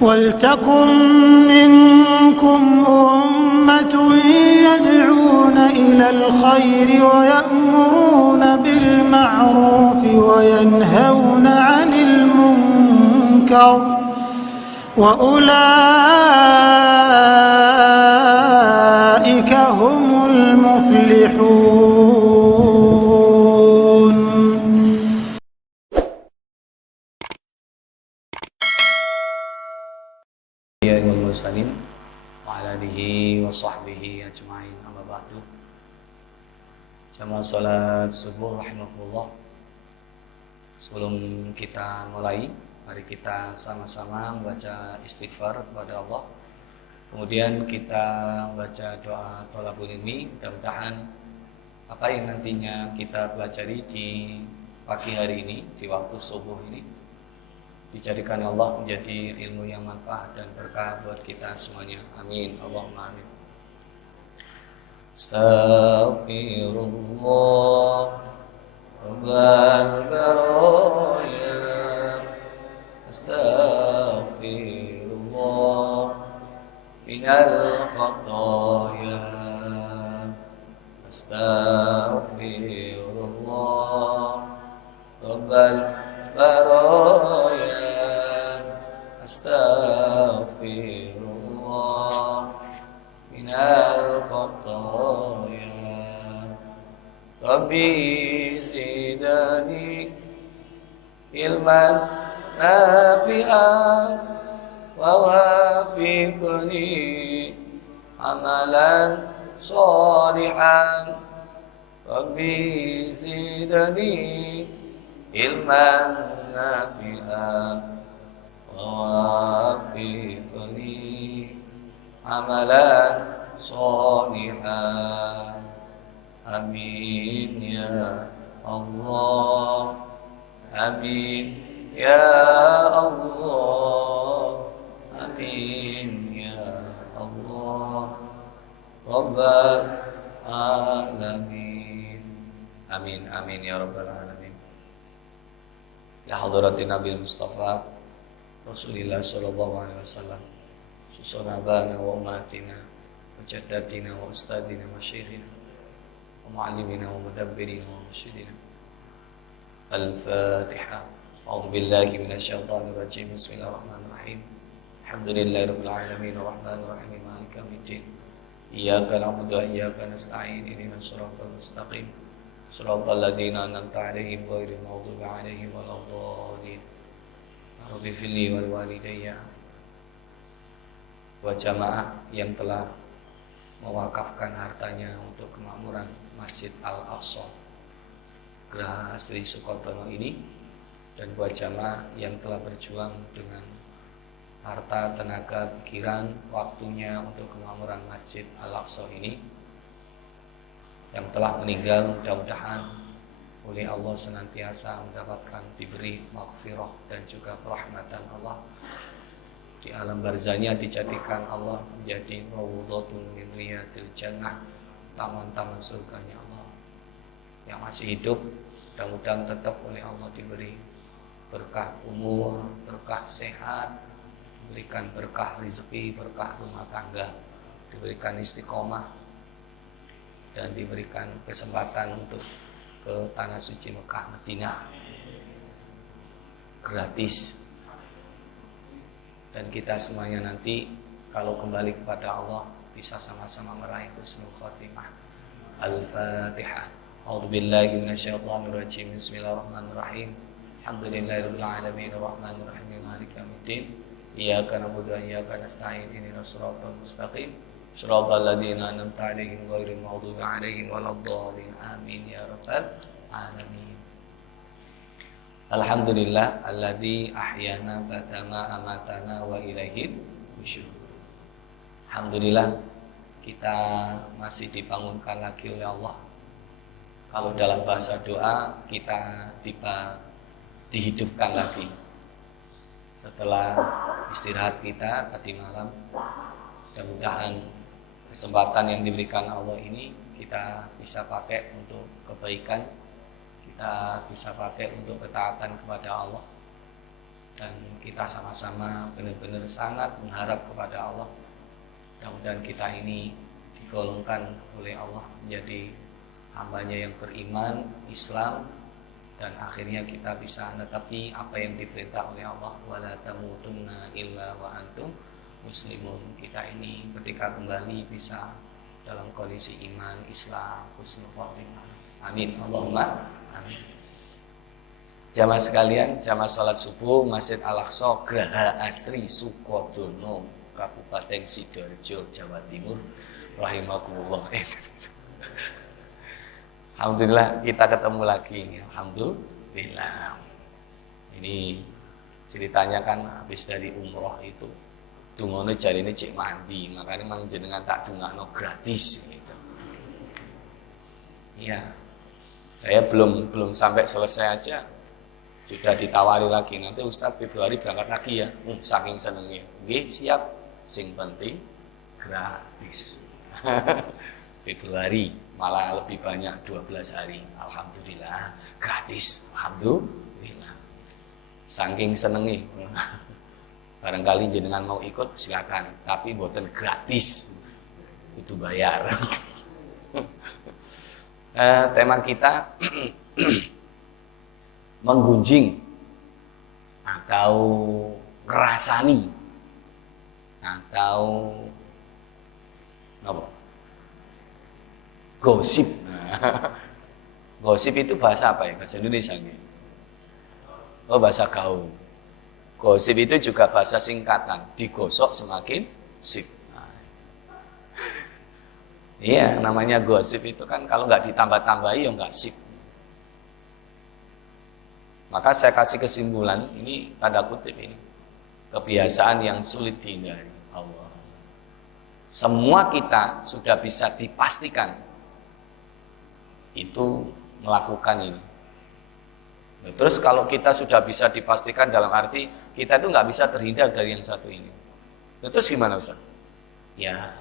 ولتكن منكم أمة يدعون إلى الخير ويأمرون بالمعروف وينهون عن المنكر وأولئك هم المفلحون. Mursalin wa ala alihi wa sahbihi ajma'in, amma ba'du. Jamaah salat subuh rahimakumullah. Sebelum kita mulai, mari kita sama-sama membaca istighfar kepada Allah. Kemudian kita baca doa thalabul ilmi. Mudah-mudahan apa yang nantinya kita pelajari di pagi hari ini, di waktu subuh ini, dijadikan Allah menjadi ilmu yang manfaat dan berkah buat kita semuanya. Amin. Allahumma amin. Astaghfirullah Rabbal baraya, astaghfirullah minal khataya, astaghfirullah Rabbal baraya, astaghfirullah minal khataya. Rabbi zidani ilman nafi'an wa wafiqni amalan sholihan. Rabbi zidani ilman nafi'an wa wafiqni amalan sholihan. Amin ya Allah, amin ya Allah, amin ya Allah Rabbal alamin. Amin amin ya Rabbal alamin. Ya hadratin Nabil Mustafa Rasulillah sallallahu alaihi wasallam, susanabana wa umatina wa jaddatina wa ustadina wa syekhina wa muallimina wa mudabbirina wa mursyidina. Al-Fatihah. A'udzu billahi minasyaitonir rajim. Bismillahirrahmanirrahim. Alhamdulillahirabbil alamin arrahmanir rahim maliki yaumiddin. Iyyaka na'budu wa iyyaka nasta'in. Ihdinas siratal mustaqim. Shiratal ladzina an'amta 'alaihim ghairil maghdubi 'alaihim waladdallin. Rabbi fili wal walidayya. Buat jamaah yang telah mewakafkan hartanya untuk kemakmuran Masjid Al-Aqsa Geraha Asri Sukotono ini, dan buat jamaah yang telah berjuang dengan harta, tenaga, pikiran, waktunya untuk kemakmuran Masjid Al-Aqsa ini, yang telah meninggal, mudah-mudahan oleh Allah senantiasa mendapatkan diberi maghfirah dan juga kerahmatan Allah. Di alam barzahnya dijadikan Allah menjadi rawdatun min riyadil jannah, taman-taman surganya Allah. Yang masih hidup mudah-mudahan tetap oleh Allah diberi berkah umur, berkah sehat, diberikan berkah rezeki, berkah rumah tangga, diberikan istiqomah, dan diberikan kesempatan untuk ke tanah suci Mekah Madinah gratis. Dan kita semuanya nanti kalau kembali kepada Allah bisa sama-sama meraih husnul khotimah. Al-Fatihah. A'udzu billahi minasyaitonir rajim. Bismillahirrahmanirrahim. Alhamdulillahirabbil alamin arrahmanir rahim maliki yaumiddin. Iyyaka na'budu wa iyyaka nasta'in. Ihdinas siratal mustaqim. Shiratal ladzina an'amta 'alaihim ghairil maghdubi 'alaihim waladdallin. Amin ya rabbal alamin. Alhamdulillah alladzi ahyana ba'dama amatana wa ilaihi nusyur. Alhamdulillah kita masih dibangunkan lagi oleh Allah. Kalau dalam bahasa doa kita dihidupkan lagi setelah istirahat kita tadi malam. Mudah-mudahan kesempatan yang diberikan Allah ini kita bisa pakai untuk kebaikan, kita bisa pakai untuk ketaatan kepada Allah, dan kita sama-sama benar-benar sangat mengharap kepada Allah. Mudah-mudahan kita ini digolongkan oleh Allah menjadi hambanya yang beriman, Islam, dan akhirnya kita bisa menetapi apa yang diperintah oleh Allah, wala tamutunna illa wa antum muslimun. Kita ini ketika kembali bisa dalam kondisi iman, Islam, husnul khotimah. Amin, Allahumma amin. Jamaah sekalian, jamaah salat subuh Masjid Al-Aqsa Graha Asri Sukodono, Kabupaten Sidoarjo, Jawa Timur, rahimakumullah. Alhamdulillah kita ketemu lagi. Alhamdulillah. Ini ceritanya kan habis dari umroh itu dungono jarine cek mandi, makanya mang jenengan tak dungakno gratis gitu. Iya. Saya belum sampai selesai aja sudah ditawari lagi, nanti Ustadz Februari berangkat lagi ya. Saking senengnya. Nggih, siap. Sing penting gratis. Februari malah lebih banyak 12 hari. Alhamdulillah gratis. Alhamdulillah. Saking senengnya. Barangkali jenengan mau ikut silakan, tapi mboten gratis. Itu bayar. Tema kita menggunjing atau ngerasani atau apa? Gosip. Gosip itu bahasa apa ya? Bahasa Indonesia gitu. Oh, bahasa gaul. Gosip itu juga bahasa singkatan. Digosok semakin sip. Iya, namanya gosip itu kan kalau nggak ditambah-tambahi ya nggak sip. Maka saya kasih kesimpulan, ini tanda kutip ini. Kebiasaan yang sulit dihindari. Allah. Semua kita sudah bisa dipastikan itu melakukan ini. Terus kalau kita sudah bisa dipastikan dalam arti kita itu nggak bisa terhindar dari yang satu ini. Terus gimana Ustaz? Ya,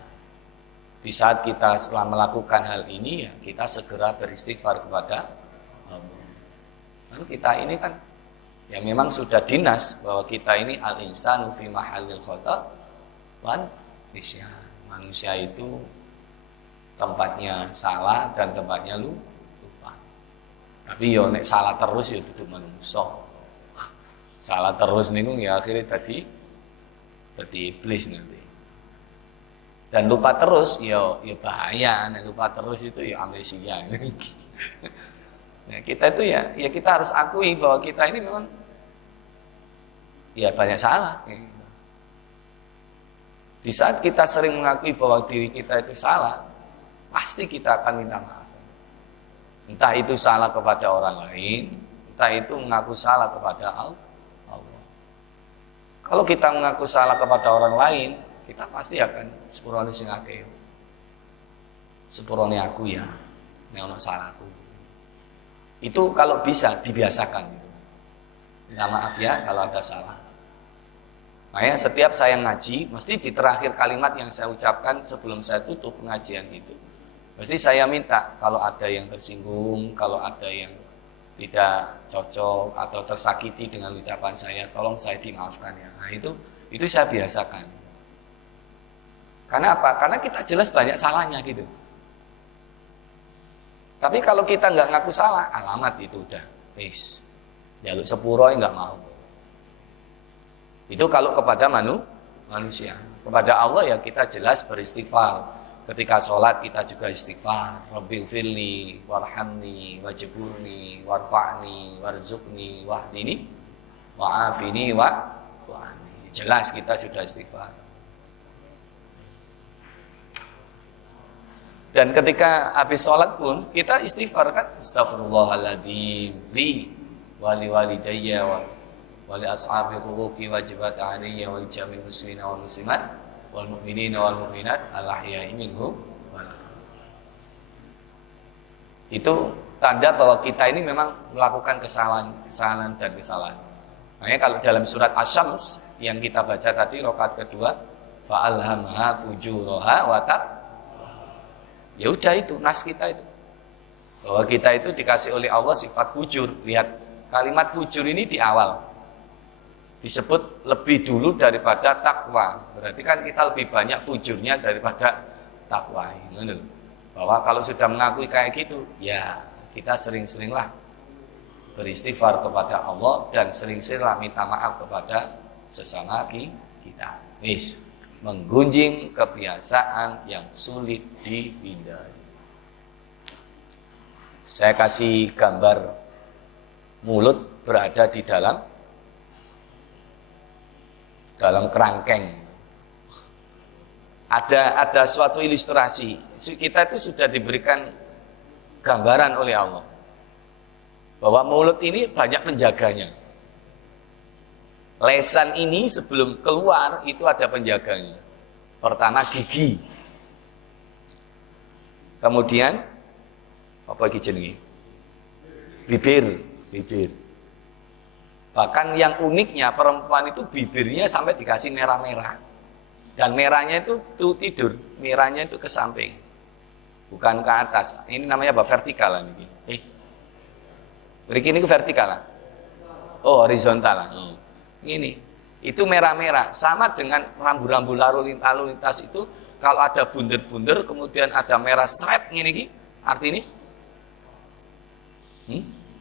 di saat kita setelah melakukan hal ini ya kita segera beristighfar kepada Allah. Dan kita ini kan ya memang sudah dinas bahwa kita ini al-insanu fi mahallil khata' wan nisyan. Manusia itu tempatnya salah dan tempatnya lupa. Tapi yo nek salah terus ya duduk manungsa. Salah terus niku ya akhirnya tadi iblis nanti. Dan lupa terus ya bahaya, nek lupa terus itu ya amnesia. Nah, kita itu ya kita harus akui bahwa kita ini memang ya banyak salah. Di saat kita sering mengakui bahwa diri kita itu salah, pasti kita akan minta maaf. Entah itu salah kepada orang lain, entah itu mengaku salah kepada Allah. Kalau kita mengaku salah kepada orang lain, kita pasti akan sepurone sing akeh. Sepurone aku ya, nek ono salahku. Itu kalau bisa dibiasakan. Minta maaf ya kalau ada salah. Makanya setiap saya ngaji, mesti di terakhir kalimat yang saya ucapkan sebelum saya tutup pengajian itu, mesti saya minta kalau ada yang tersinggung, kalau ada yang tidak cocok atau tersakiti dengan ucapan saya, tolong saya dimaafkan ya. Nah itu saya biasakan. Karena apa? Karena kita jelas banyak salahnya gitu. Tapi kalau kita nggak ngaku salah, alamat itu udah, wis, jaluk sepuro nggak mau. Itu kalau kepada manusia. Kepada Allah ya kita jelas beristighfar. Ketika sholat kita juga istighfar. Rabbighfirli warhamni wajburni warfa'ni warzuqni wahdini wa'afini wa'fu'ani. Jelas kita sudah istighfar. Dan ketika habis sholat pun kita istighfar kan, astaghfirullahaladzim li wali walidayya wali ashabi huquqi wajibat aliyya wal jami muslimina wal muslimat wal mu'minina wal mu'minat al ahya'i minhum. Itu tanda bahwa kita ini memang melakukan kesalahan dan kesalahan. Makanya kalau dalam surat Asy-Syams yang kita baca tadi rakaat kedua, fa alhamaha fujuraha wa ya udah itu nas kita itu. Bahwa kita itu dikasih oleh Allah sifat fujur. Lihat kalimat fujur ini di awal. disebut lebih dulu daripada takwa. Berarti kan kita lebih banyak fujurnya daripada takwa. Bahwa kalau sudah mengakui kayak gitu, ya kita sering-seringlah beristighfar kepada Allah dan sering-seringlah minta maaf kepada sesama kita. Menggunjing kebiasaan yang sulit dihindari. Saya kasih gambar mulut berada di dalam kerangkeng. Ada suatu ilustrasi. Kita itu sudah diberikan gambaran oleh Allah bahwa mulut ini banyak penjaganya. Lesan ini sebelum keluar itu ada penjaganya. Pertama gigi. Kemudian apa lagi jenenge? Bibir. Bahkan yang uniknya perempuan itu bibirnya sampai dikasih merah-merah. Dan merahnya itu tidur, merahnya itu ke samping. Bukan ke atas. Ini namanya apa? Vertikal ini. Ini ke vertikal. Oh, horizontal. Ini itu merah-merah sama dengan rambu-rambu lalu lintas itu kalau ada bunder-bunder kemudian ada merah seret gini artinya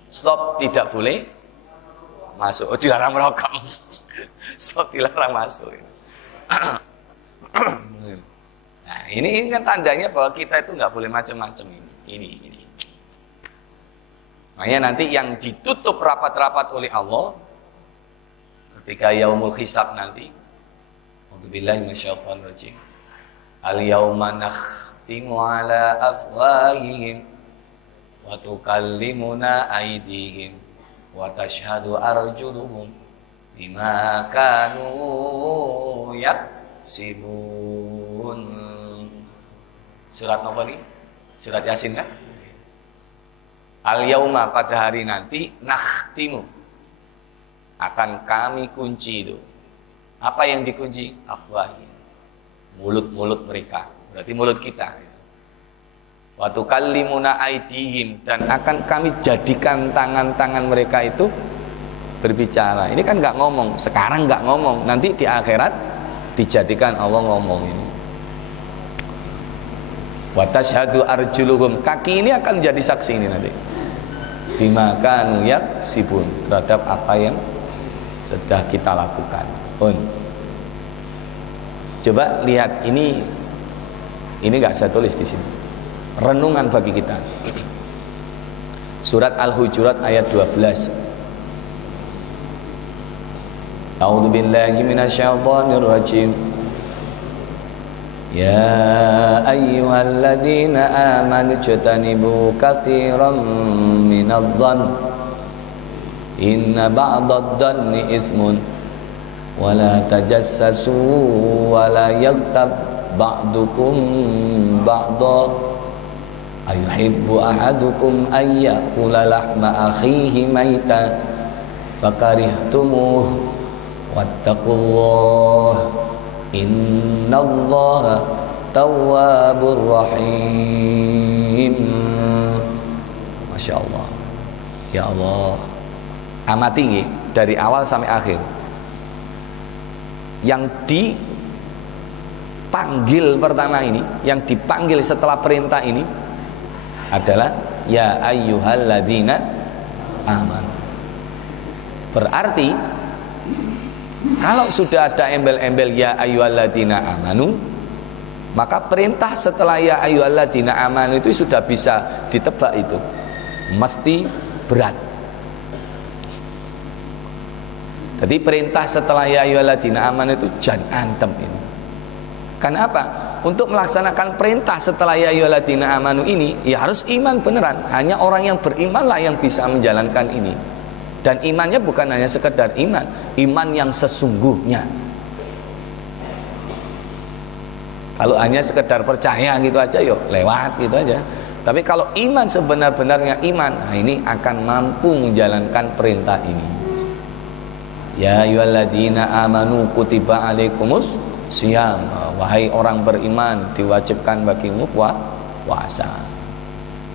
stop, tidak boleh masuk. Oh, dilarang merokok. Stop, dilarang masuk. Nah, ini kan tandanya bahwa kita itu nggak boleh macam-macam ini. Makanya nanti yang ditutup rapat-rapat oleh Allah ketika yaumul hisab nanti. A'udzubillahi minasyaitonir rajim. Al-yauma nakhtimu ala afwahihim wa tukallimuna aydihim wa tashhadu arjuluhum bima kanu yaksibun. Surat apa nih? Surat Yasin kan? Al-yauma, pada hari nanti, nakhtimu, akan kami kunci itu. Apa yang dikunci? Afwahim, mulut-mulut mereka, berarti mulut kita. Wa tukallimuna aydihim, dan akan kami jadikan tangan-tangan mereka itu berbicara. Ini kan nggak ngomong, sekarang nggak ngomong, nanti di akhirat dijadikan Allah ngomong ini. Wa tashhadu arjuluhum, kaki ini akan jadi saksi ini nanti. Bima kanu yaksibun, terhadap apa yang sudah kita lakukan. Coba lihat ini nggak saya tulis di sini. Renungan bagi kita. Surat Al-Hujurat ayat 12. A'udzu billahi minasyaitonir rajim. Ya ayyuhalladzina amanu ijtanibu katsiran minadh-dhann inna ba'dadh-dhanni itsmun wa la tajassasu wa la yaghtab ba'dukum ba'dha ayuhibbu ahadukum an ya'kula lahma akhihi maytan fakarihtumuh wattaqullaha innallaha tawwabur rahim. Masya Allah. Ya Allah, amat tinggi dari awal sampai akhir. Yang dipanggil pertama ini, yang dipanggil setelah perintah ini adalah ya ayyuhalladzina amanu. Berarti kalau sudah ada embel-embel ya ayyuhalladzina amanu, maka perintah setelah ya ayyuhalladzina amanu itu sudah bisa ditebak, itu mesti berat. Jadi perintah setelah ya ayyuhalladzina amanu itu jangan antem ini. Karena apa? Untuk melaksanakan perintah setelah ya ayyuhalladzina amanu ini, ya harus iman beneran. Hanya orang yang berimanlah yang bisa menjalankan ini. Dan imannya bukan hanya sekedar iman, iman yang sesungguhnya. Kalau hanya sekedar percaya gitu aja, yuk lewat gitu aja. Tapi kalau iman sebenar-benarnya iman, nah ini akan mampu menjalankan perintah ini. Ya ayyuhalladzina amanu kutiba alaikumus syiyam, wahai orang beriman diwajibkan bagimu puasa.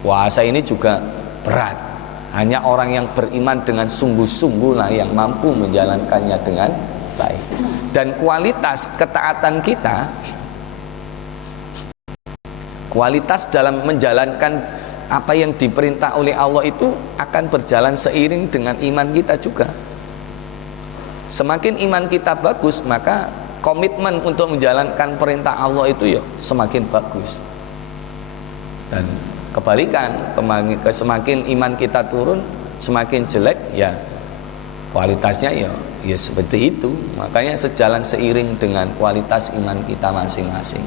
Puasa ini juga berat. Hanya orang yang beriman dengan sungguh-sungguh lah yang mampu menjalankannya dengan baik. Dan kualitas ketaatan kita, kualitas dalam menjalankan apa yang diperintah oleh Allah itu akan berjalan seiring dengan iman kita juga. Semakin iman kita bagus, maka komitmen untuk menjalankan perintah Allah itu ya semakin bagus. Dan kebalikan, semakin iman kita turun, semakin jelek, ya kualitasnya ya seperti itu. Makanya sejalan seiring dengan kualitas iman kita masing-masing.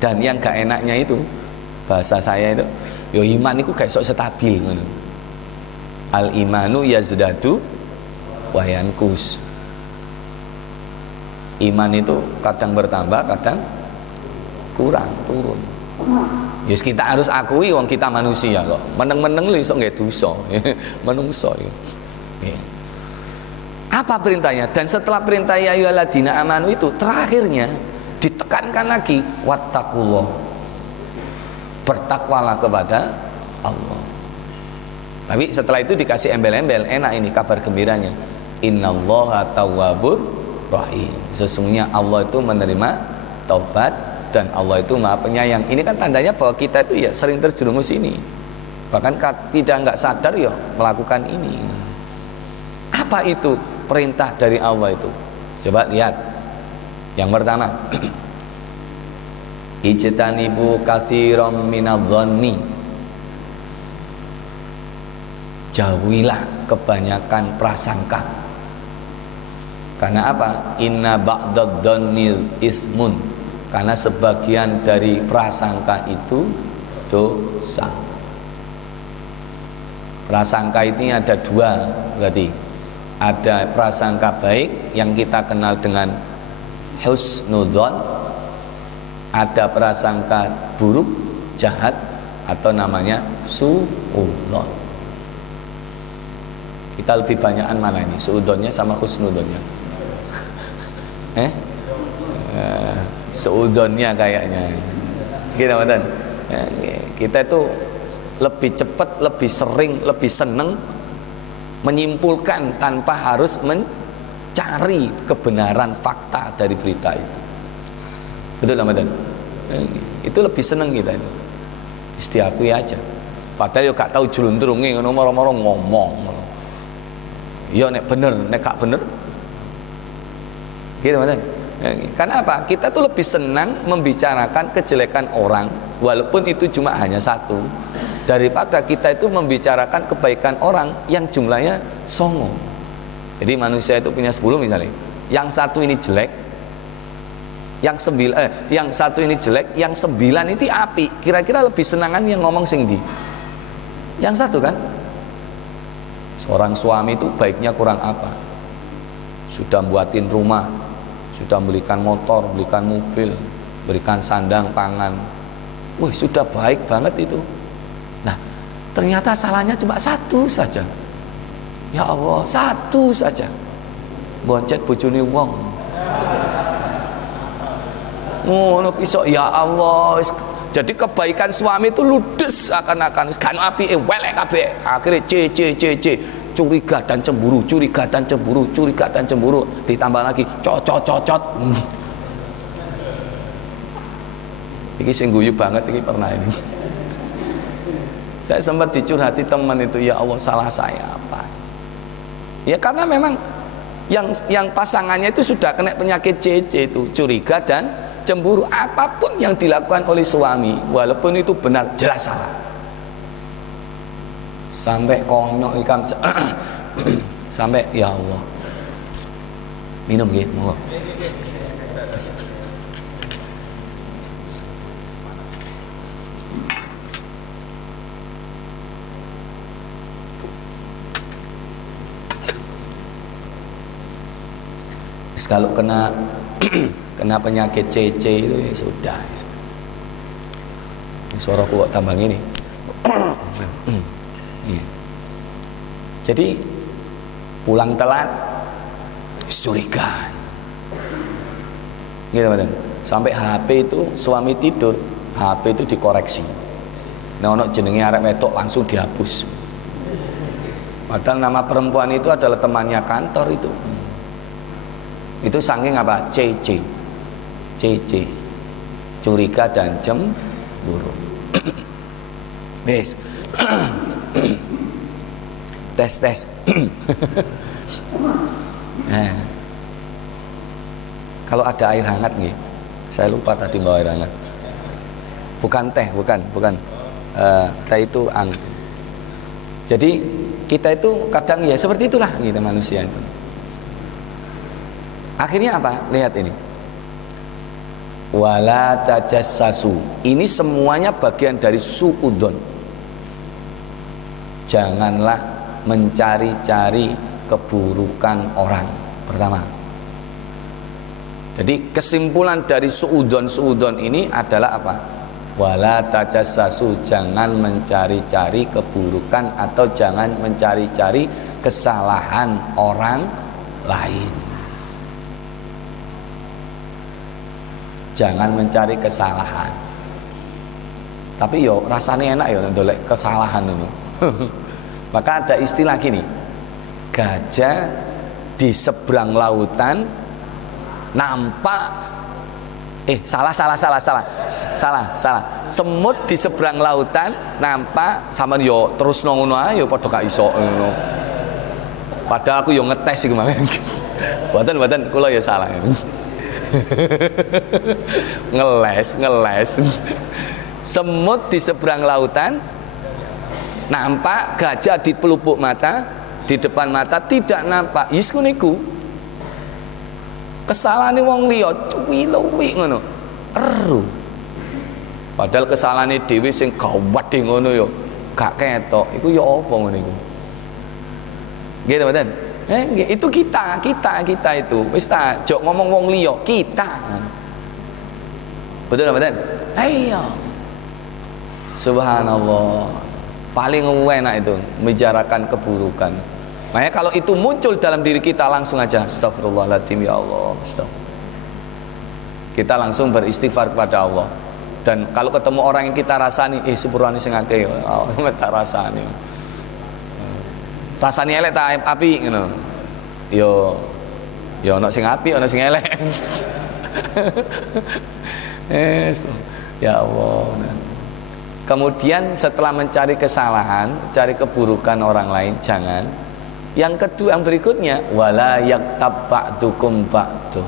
Dan yang gak enaknya itu, bahasa saya itu, yo iman itu kayak sok stabil. Al imanu yazdadu wa yankus. Iman itu kadang bertambah, kadang kurang, turun. Yes, kita harus akui wong kita manusia kok. Meneng-meneng lu iso nggih dosa. Menungso ya. Apa perintahnya? Dan setelah perintah ya ayyuhalladzina amanu itu terakhirnya ditekankan lagi wattaqullah. Bertakwalah kepada Allah. Tapi setelah itu dikasih embel-embel, enak ini kabar gembiranya. Innallaha tawwabur rahim. Sesungguhnya Allah itu menerima taubat dan Allah itu Maha Penyayang. Ini kan tandanya bahwa kita itu ya sering terjerumus ini. Bahkan nggak sadar ya melakukan ini. Apa itu perintah dari Allah itu? Coba lihat. Yang pertama, ijtanibu katsiran minadh-dhanni. Jauhilah kebanyakan prasangka. Karena apa? Inna ba'dadh-dhanni itsmun. Karena sebagian dari prasangka itu dosa. Prasangka ini ada dua, berarti ada prasangka baik yang kita kenal dengan husnudzon, ada prasangka buruk, jahat, atau namanya suudzon. Kita lebih banyakan mana ini? Suudzonnya sama husnudzonnya? Seudonnya kayaknya gitu, betul. Kita itu lebih cepat, lebih sering, lebih seneng menyimpulkan tanpa harus mencari kebenaran fakta dari berita itu. Betul, betul. Itu lebih seneng kita itu. Diakui aja. Padahal yo gak tahu juluntrunge ngono moro-moro ngomong. Yo nek bener, nek gak bener. Gitu, betul. Karena apa? Kita tuh lebih senang membicarakan kejelekan orang, walaupun itu cuma hanya satu, daripada kita itu membicarakan kebaikan orang yang jumlahnya songo. Jadi manusia itu punya 10 misalnya, yang satu ini jelek, yang satu ini jelek, yang 9 itu api. Kira-kira lebih senangan yang ngomong sing di yang satu kan? Seorang suami itu baiknya kurang apa? Sudah buatin rumah, sudah belikan motor, belikan mobil, berikan sandang pangan. Wih, sudah baik banget itu. Nah, ternyata salahnya cuma satu saja. Ya Allah, satu saja. Boncet bojone wong. Ngono iso, ya Allah. Jadi kebaikan suami itu ludes akan-akan kan api welek kabeh. Akhirnya c curiga dan cemburu, curiga dan cemburu, curiga dan cemburu, ditambah lagi cocot. Ini sing guyu banget ini pernah ini. Saya sempat dicurhati teman itu, ya Allah salah saya apa? Ya karena memang yang pasangannya itu sudah kena penyakit CC itu, curiga dan cemburu. Apapun yang dilakukan oleh suami, walaupun itu benar jelas salah. Sampai konyol ikan sampai ya Allah minum nggih monggo. Kalau kena penyakit CC itu ya sudah. Suara kok tambah gini. Jadi pulang telat curiga gitu, betul. Sampai HP itu suami tidur, HP itu dikoreksi. Nah, ono jenenge arek wedok langsung dihapus. Padahal nama perempuan itu adalah temannya kantor itu. Itu saking apa? CC. Curiga dan cemburu. Wes. Tes. Nah. Kalau ada air hangat nih. Saya lupa tadi bawa air hangat. Bukan teh, bukan. Teh itu angin. Jadi kita itu kadang ya seperti itulah gitu manusia itu. Akhirnya apa? Lihat ini. Wala tajassasu. Ini semuanya bagian dari suudzon. Janganlah mencari-cari keburukan orang. Pertama. Jadi kesimpulan dari suudzon ini adalah apa? Wala tajassasu, jangan mencari-cari keburukan atau jangan mencari-cari kesalahan orang lain. Jangan mencari kesalahan. Tapi yo rasanya enak yo ndolek kesalahan itu. Maka ada istilah gini. Gajah di seberang lautan nampak salah. Semut di seberang lautan nampak sama yo terus ngono ae yo padha gak iso ngono. Padahal aku yo ngetes iki kemarin. Mboten kula yo salah. ngeles. Semut di seberang lautan nampak, gajah di pelupuk mata, di depan mata tidak nampak. Yes niku. Kesalahane wong liya cuwi-luwi ngono. Eru. Padahal kesalahane dhewe sing gawedhe ngono ya gak ketok. Iku ya apa ngono iku? Nggih, mboten? Nggih, itu kita itu. Wis ta, jok ngomong wong liya, kita. Betul mboten? Iya. Subhanallah. Paling enak itu membicarakan keburukan. Makanya kalau itu muncul dalam diri kita langsung aja astagfirullahaladzim ya Allah, kita langsung beristighfar kepada Allah. Dan kalau ketemu orang yang kita rasani, sepurane sing akeh tak rasani. Rasani elek tak api ngono. Yo ana sing api, ana sing elek. Ya Allah. Kemudian setelah mencari kesalahan, cari keburukan orang lain, jangan. Yang kedua, yang berikutnya, wala yaktab ba'dukum ba'du.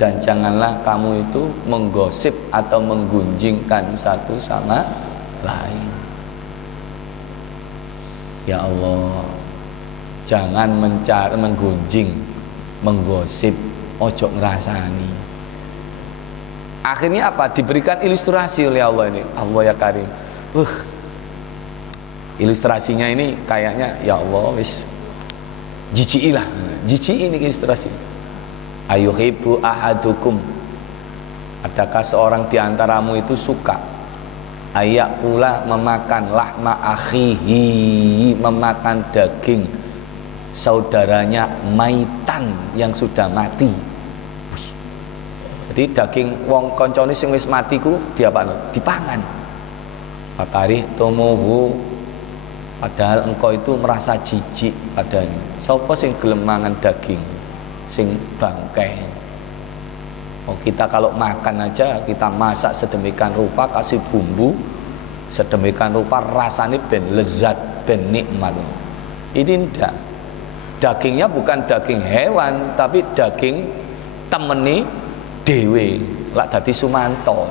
Dan janganlah kamu itu menggosip atau menggunjingkan satu sama lain. Ya Allah, jangan mencari menggunjing, menggosip, ojo ngrasani. Akhirnya apa? Diberikan ilustrasi oleh Allah ini. Allah ya Karim. Ilustrasinya ini kayaknya ya Allah wis jijik lah. Jijik ini ilustrasi. Ayuhibbu ahadukum. Adakah seorang di antaramu itu suka ayak pula memakan lahma akhihi, memakan daging saudaranya maitan yang sudah mati. Jadi daging wong koncone sing wis mati ku diapakno? Dipangan. Fatari tomohu, padahal engkau itu merasa jijik padanya. Sapa sing gelem mangan daging sing bangkai? Oh, kita kalau makan aja kita masak sedemikian rupa, kasih bumbu sedemikian rupa, rasanya ben lezat, ben nikmat. Ini ndak. Dagingnya bukan daging hewan, tapi daging temeni dewe. Lak dadi Sumanto.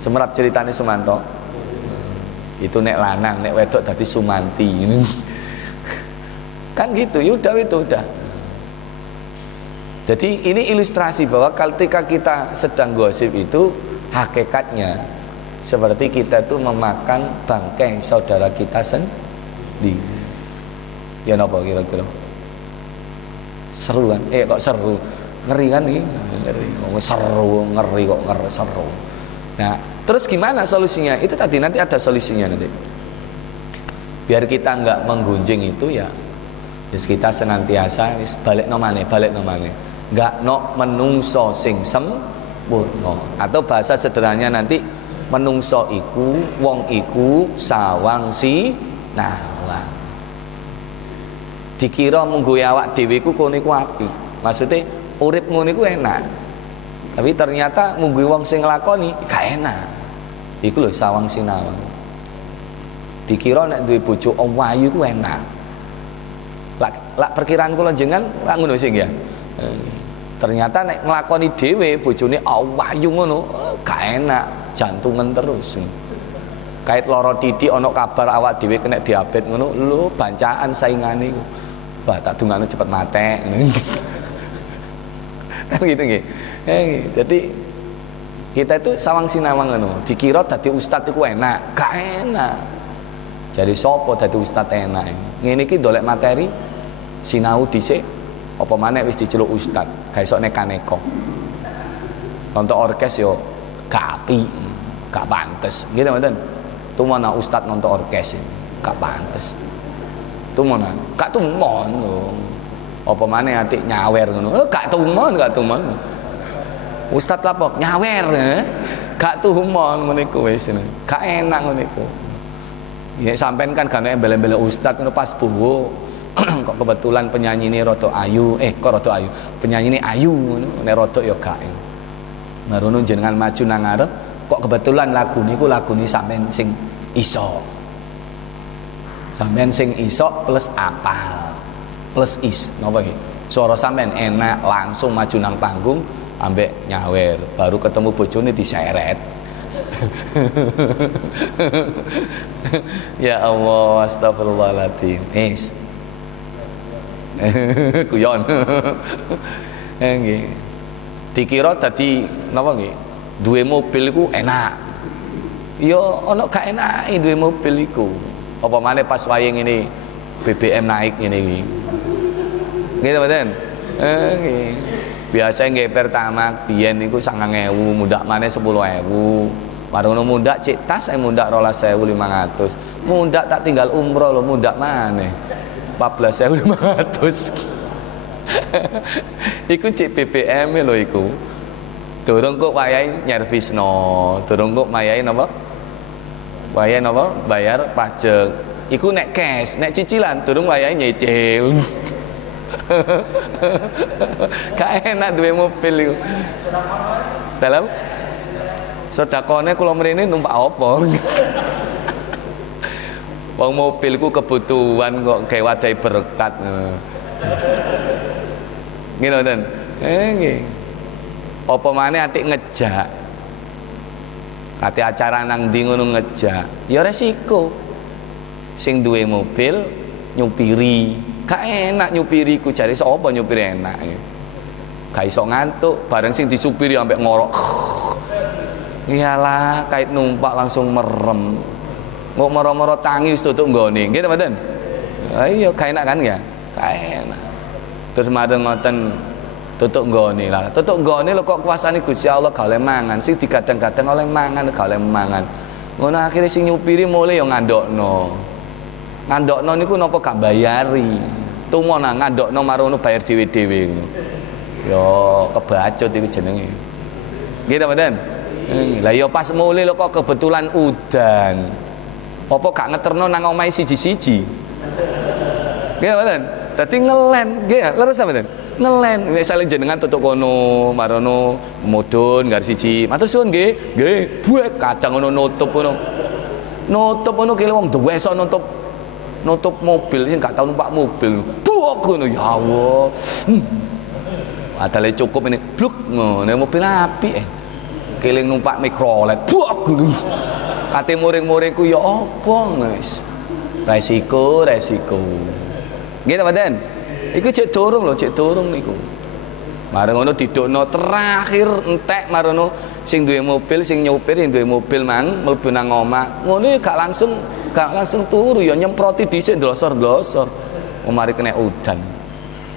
Semerap ceritane Sumanto. Itu nek lanang, nek wedok dadi Sumanti. Kan gitu, yaudah itu udah. Jadi ini ilustrasi bahwa ketika kita sedang gosip itu hakikatnya seperti kita itu memakan bangkai saudara kita sendiri. Ya napa kira-kira? Seru kan? Kok seru? Ngeri kan ini? Ngeri. Seru, ngeri kok seru. Nah, terus gimana solusinya? Itu tadi nanti ada solusinya nanti. Biar kita nggak menggunjing itu ya. Terus kita senantiasa balik nomane. Nggak menungso sing sempurna. Atau bahasa sederhananya nanti menungso iku wong iku sawang si nawang. dikira munggo awak dhewe ku kono iku apik. Maksudnya urip ngono iku enak. Tapi ternyata munggo wong sing nglakoni gak enak. Iku lho sawang sinawang. Dikira nek duwe bojo ayu ku enak. Lak perkiraan kula jenengan lak ngono sing ya. Ternyata nek nglakoni dhewe bojone ayu ngono gak enak, jantungan terus. Kait loro titik ana kabar awak dhewe kena diabetes ngono, lho bancaan saingane iku. Wah, tak dungane cepet mate. Kan gitu nggih. Jadi kita itu sawang sinawang ngono. Dikira dadi ustad iku enak, gak enak. Jadi sapa dadi ustad enak. Ngene iki ndolek materi sinau dhisik apa maneh wis diceluk ustad, gak iso neka-neko. Nonton orkes yo gak apik, gak pantes. Gitu mboten. Tumon ustad nonton orkes gak pantes. Tumon gak tumon. Apa maneh atik nyawer ngono. Gak tumon. Ustad lapo nyawer, gak tumon ngene iku wis. Gak enak ngene iku. Ya sampean kan gak embel-embel ustad ngono pas buwo. Kok kebetulan penyanyi ini rada ayu, kok rada ayu. Penyanyi ini ayu ngono, nek rada ya gak. Marono jenengan maju nang ngarep, kok kebetulan lagu niku lagune sampean sing iso. Sampean sing iso plus apal. Plus napa iki? Suara sampean enak langsung maju nang panggung ambek nyawer, baru ketemu bojone diseret. Ya Allah, astagfirullahaladzim. Kuyon. Nggih. Dikira dadi napa nggih? Duwe mobil iku enak. Ya ana gak enake duwe mobil iku. Apa maneh pas wayahe ngene BBM naik ngene iki. Nggih mboten? Nggih. Biasa nggih pertama biyen niku 9.000, mundak maneh 10.000. Baru mundak cek tas mundak 12.500. Mundak tak tinggal umroh lho, mundak maneh 14.500. Iku cek BBM lho iku. Durung kok wayahe nyervisno, durung kok wayahe napa? Wayahe napa? Bayar pajak. Iku nek cash, nek cicilan durung wayahe nyicil. Gak enak duwe mobil iku. Dalam sedekahne kula mrene numpak apa? Wong mobilku kebutuhan kok gawe wadai berkat. Ngene ten. Nggih. Apa maneh atik ngejak. Kate acara nang ndi ngono ngejak. Ya resiko. Sing duwe mobil nyupiri. Gak enak nyupiri ku jare sapa nyupiri enak. Gak iso ngantuk, bareng sing disupiri ambek ngorok. Iyalah, kait numpak langsung merem. Ngok moro-moro tangi wis tutuk nggone. Nggih, mboten? Ha iya, gak enak kan ya? Gak enak. Terus madeng ngoten tutuk nggone lah. Tutuk nggone lho kok kuasane Gusti Allah gak oleh mangan. Sing digadang-gadang oleh mangan gak oleh mangan. Ngono akhire sing nyupiri mulai ya ngandokno. Ngandokno niku napa gak bayari. Tumon ngandokno marono bayar dhewe-dhewe ngono. Ya kebacut iku jenenge. Nggih ta mboten? Lah ya pas mulai lho kok kebetulan udan. Apa gak ngeterno nang omahe siji-siji? Nggih mboten? Dadi ngelen, nggih leres mboten? Ngelen. Misale jenengan tutuk kono, marono mudhun gar siji. Matur suwun nggih. Nggih, buek kadang ngono nutup ngono. Nutup ngono kile wong dewesa nutup mobil sing gak tau numpak mobil. Buak ngono ya Allah. Adale cukup ini bluk ngono mobil apik keling numpak mikrolet buak ngono. Kate muring-muringku ya apa guys. Resiko. Nggih ta mboten? Iku cek dorong lho, cek dorong niku. Mareng ngono didukno terakhir entek marono sing duwe mobil, sing nyopir sing duwe mobil mang mlebu nang omah. Ngono gak langsung turu ya nyemproti dhisik ndlosor-ndlosor. Mari kena udan.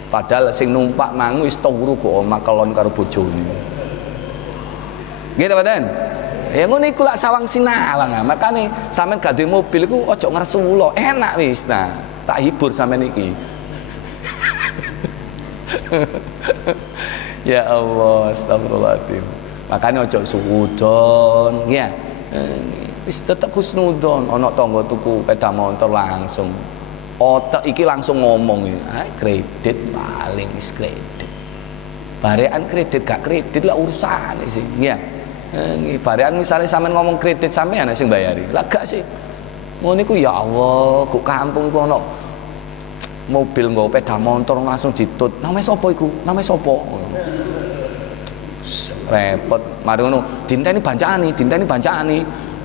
Padahal sing numpak mang wis turu kok omah kelon karo bojone. Nggih ta mboten? Ya ngono iku lak sawang sinawang. Makane sampean gak duwe mobil iku aja ngresula, enak wis. Nah, tak hibur sampean iki. Ya Allah, astagfirullahaladzim. Makanya ojo suudon, ya. Wis tetep husnudon. Ono tangga tuku sepeda motor langsung Otak iki langsung ngomong iki. Kredit paling wis kredit. Barean kredit gak kredit lah urusan sih. Iya. Barean misalnya sampean ngomong kredit sampean sing bayari. Lah gak sih. Ngono iku ya Allah, kok kampung iku ono mobil nggo sepeda motor langsung ditut. Namanya sapa iku? Namanya sapa? Repot. Mari ngono, dinteni bancaan.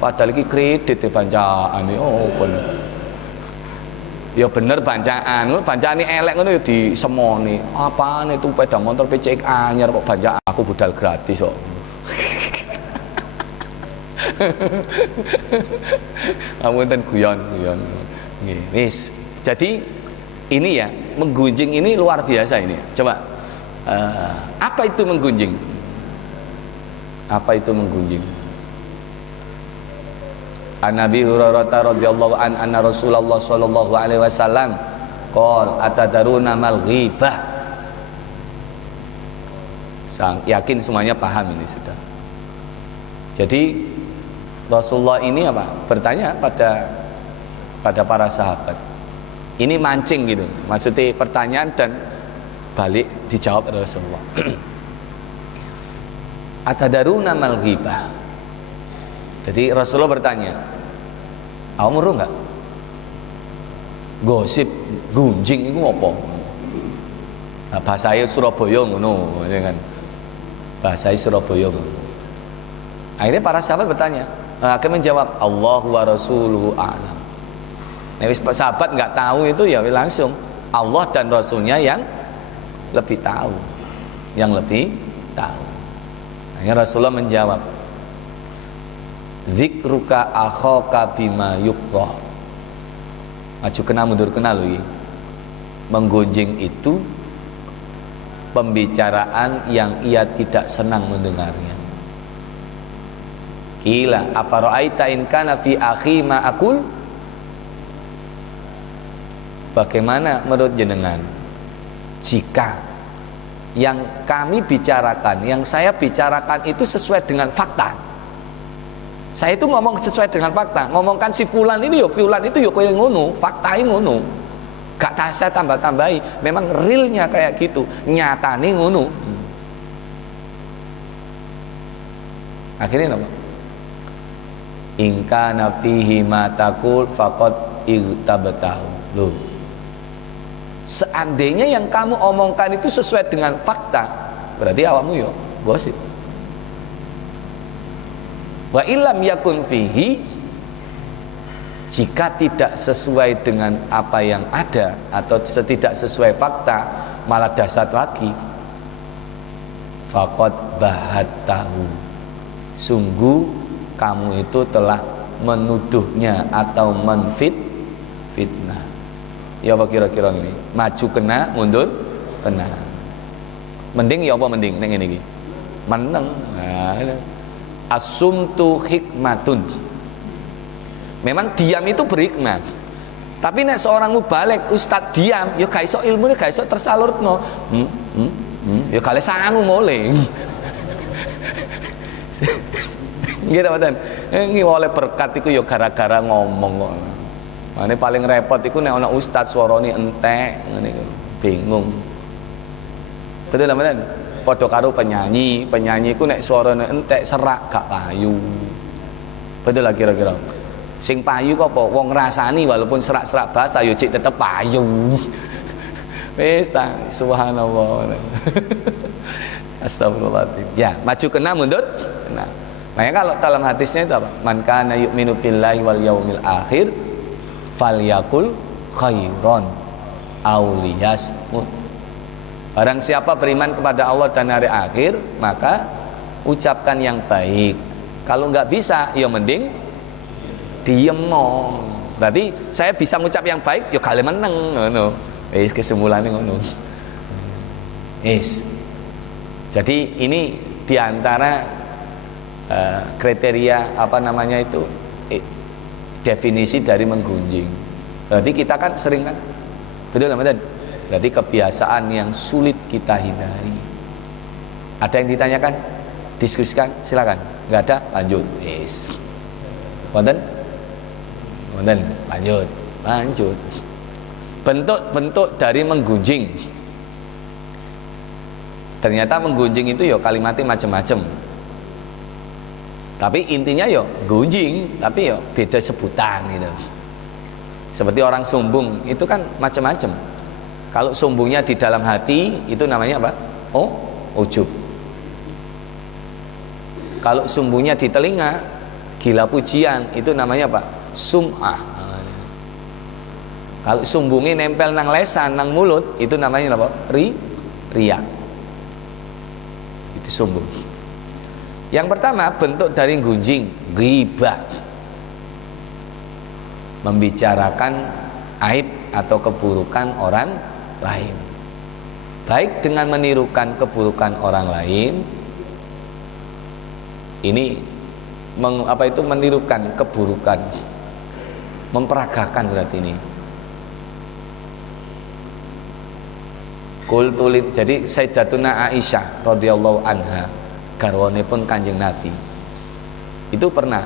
Padahal iki kredit e bancaan. Oh, kono. Ya bener bancaan ini elek ngono ya disemoni. Apaan itu sepeda motor PCX anyar kok bancaan aku budal gratis kok. Ngapunten guyon. Nggih, wis. Jadi ini ya, menggunjing ini luar biasa ini. Coba apa itu menggunjing? Apa itu menggunjing? An Nabi Hurairah radhiyallahu anna Rasulullah sallallahu alaihi wasallam qol atadaruna mal ghibah. Yakin semuanya paham ini sudah. Jadi Rasulullah ini apa? Bertanya pada para sahabat. Ini mancing gitu. Maksudnya pertanyaan dan balik dijawab Rasulullah. Atadaruna mal ghibah. Jadi Rasulullah bertanya, kamu meruh nggak? Gosip, gunjing itu apa? Nah, bahasanya Surabaya ngono, ya kan? Bahasanya Surabaya ngono. Akhirnya para sahabat bertanya, akhirnya menjawab, Allahu wa rasuluhu a'lam. Nah, sahabat nggak tahu itu ya langsung Allah dan Rasulnya yang lebih tahu, Akhirnya Rasulullah menjawab, Zikruka akhaka bima yukra. Maju kena mundur kena lho. Menggunjing itu pembicaraan yang ia tidak senang mendengarnya. Qila afara'aita in kana fi akhi ma aqul? Bagaimana menurut jenengan jika yang kami bicarakan, yang saya bicarakan itu sesuai dengan fakta? Saya itu ngomong sesuai dengan fakta. Ngomongkan si fulan ini fulan itu kaya ngono, faktanya ngono. Gak saya tambah-tambahi. Memang realnya kayak gitu, nyatane ngono. Akhirnya apa? In kana fihi ma taqul faqad igtabtahu. Loh. Seandainya yang kamu omongkan itu sesuai dengan fakta, berarti awakmu gosip. Wa illam yakun fihi, jika tidak sesuai dengan apa yang ada atau tidak sesuai fakta, malah dahsyat lagi, faqad bahattahu, sungguh kamu itu telah menuduhnya atau fitnah. Ya apa kira-kira ini? Maju kena, mundur kena. Mending ya apa mending ning ngene iki? Meneng. Nah, asumtu hikmatun. Memang diam itu berhikmat. Tapi nek seorang mubalik ustad diam, ya gak iso ilmune gak iso tersalurno. Ya kale sangu mole. Nggih ta mboten? Nggih oleh berkat iku ya gara-gara ngomong kok. Mane paling repot iku nek ana ustad suarane entek ngene iku. Bingung. Betul ta mboten? Padha karo penyanyi ku nek suarane entek serak gak payu. Betul lah kira-kira. Sing payu kok apa? Wong ngrasani walaupun serak-serak bahasa yo cik tetep payu. Wis ta, subhanallah. Astagfirullahaladzim. Ya, maju kena mundur kena. Makanya kalau dalam hadisnya itu apa? Man kana yu'minu billahi wal yaumil akhir falyakul khairon aw liyasmut. Barang siapa beriman kepada Allah dan hari akhir, maka ucapkan yang baik. Kalau nggak bisa, ya mending diem no. Berarti saya bisa ngucap yang baik, ya kali meneng ngono. Kesimpulannya ngono. Jadi ini diantara kriteria definisi dari menggunjing. Berarti kita kan sering kan, betul kan? Berarti kebiasaan yang sulit kita hindari. Ada yang ditanyakan? Diskusikan, silakan. Nggak ada, lanjut. Wonten, lanjut. bentuk-bentuk dari menggunjing. Ternyata menggunjing itu ya kalimatnya macam-macam. Tapi intinya ya gunjing, tapi ya beda sebutan gitu. Seperti orang sombong itu kan macam-macam. Kalau sombongnya di dalam hati itu namanya apa? Oh, ujub. Kalau sombongnya di telinga, gila pujian, itu namanya apa? Sum'ah. Kalau sombongnya nempel nang lesan, nang mulut, itu namanya apa? Riya. Itu sombong. Yang pertama bentuk dari gunjing, ghibah. Membicarakan aib atau keburukan orang lain. Baik dengan menirukan keburukan orang lain. Ini menirukan keburukan. Memperagakan berarti ini. Jadi Sayyidatuna Aisyah radhiyallahu anha, garwane pun Kanjeng Nabi, itu pernah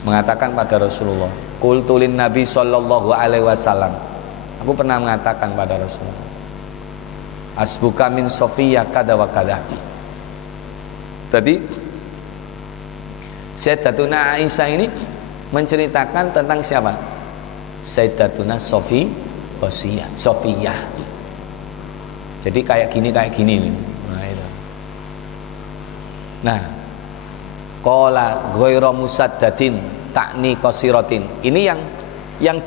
mengatakan pada Rasulullah, qultulin Nabi sallallahu alaihi wasallam, aku pernah mengatakan pada Rasulullah, asbuka min Sofiyah kada wa kada. Tadi Sayyidatuna Aisyah ini menceritakan tentang siapa? Sayyidatuna Sofiyah. Jadi kayak gini Nah, itu. Nah, qala ghairu musaddadin takni qasiratin. Ini yang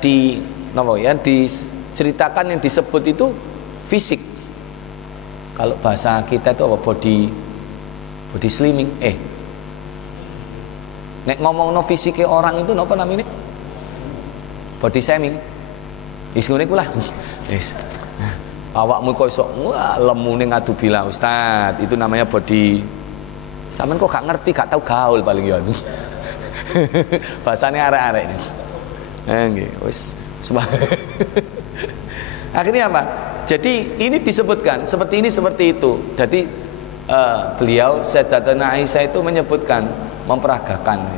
diceritakan, yang disebut itu fisik. Kalau bahasa kita itu apa? Body slimming. Nek ngomongno fisike orang itu napa namanya? Body shaming. Wis ngene ku lah. Wis. Awakmu kok iso lemune ngadu bilang Ustaz, itu namanya body. Sampeyan kok gak ngerti, gak tahu gaul paling ya. Bahasane arek-arek ini. Nggih, wis. Akhirnya apa? Jadi ini disebutkan seperti ini seperti itu. Jadi beliau Sayyidatuna Aisyah itu menyebutkan, memperagakan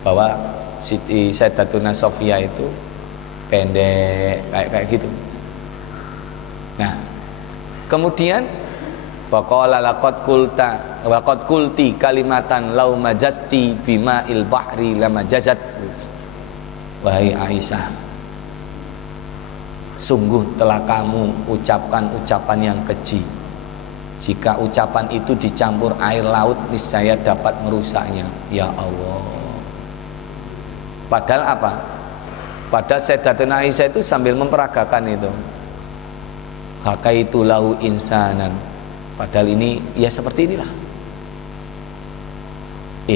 bahwa Siti Sayyidatuna Sofiyah itu pendek kayak gitu. Nah, kemudian waqala laqad qulti kalimatan law majasti bima il bahri lamajazat. Wahai Aisyah, sungguh telah kamu ucapkan ucapan yang keji. Jika ucapan itu dicampur air laut, niscaya dapat merusaknya. Ya Allah. Padahal apa? Padahal Sayyidatuna Aisyah itu sambil memperagakan itu. Hakaitu lahu insanan. Padahal ini ya seperti inilah.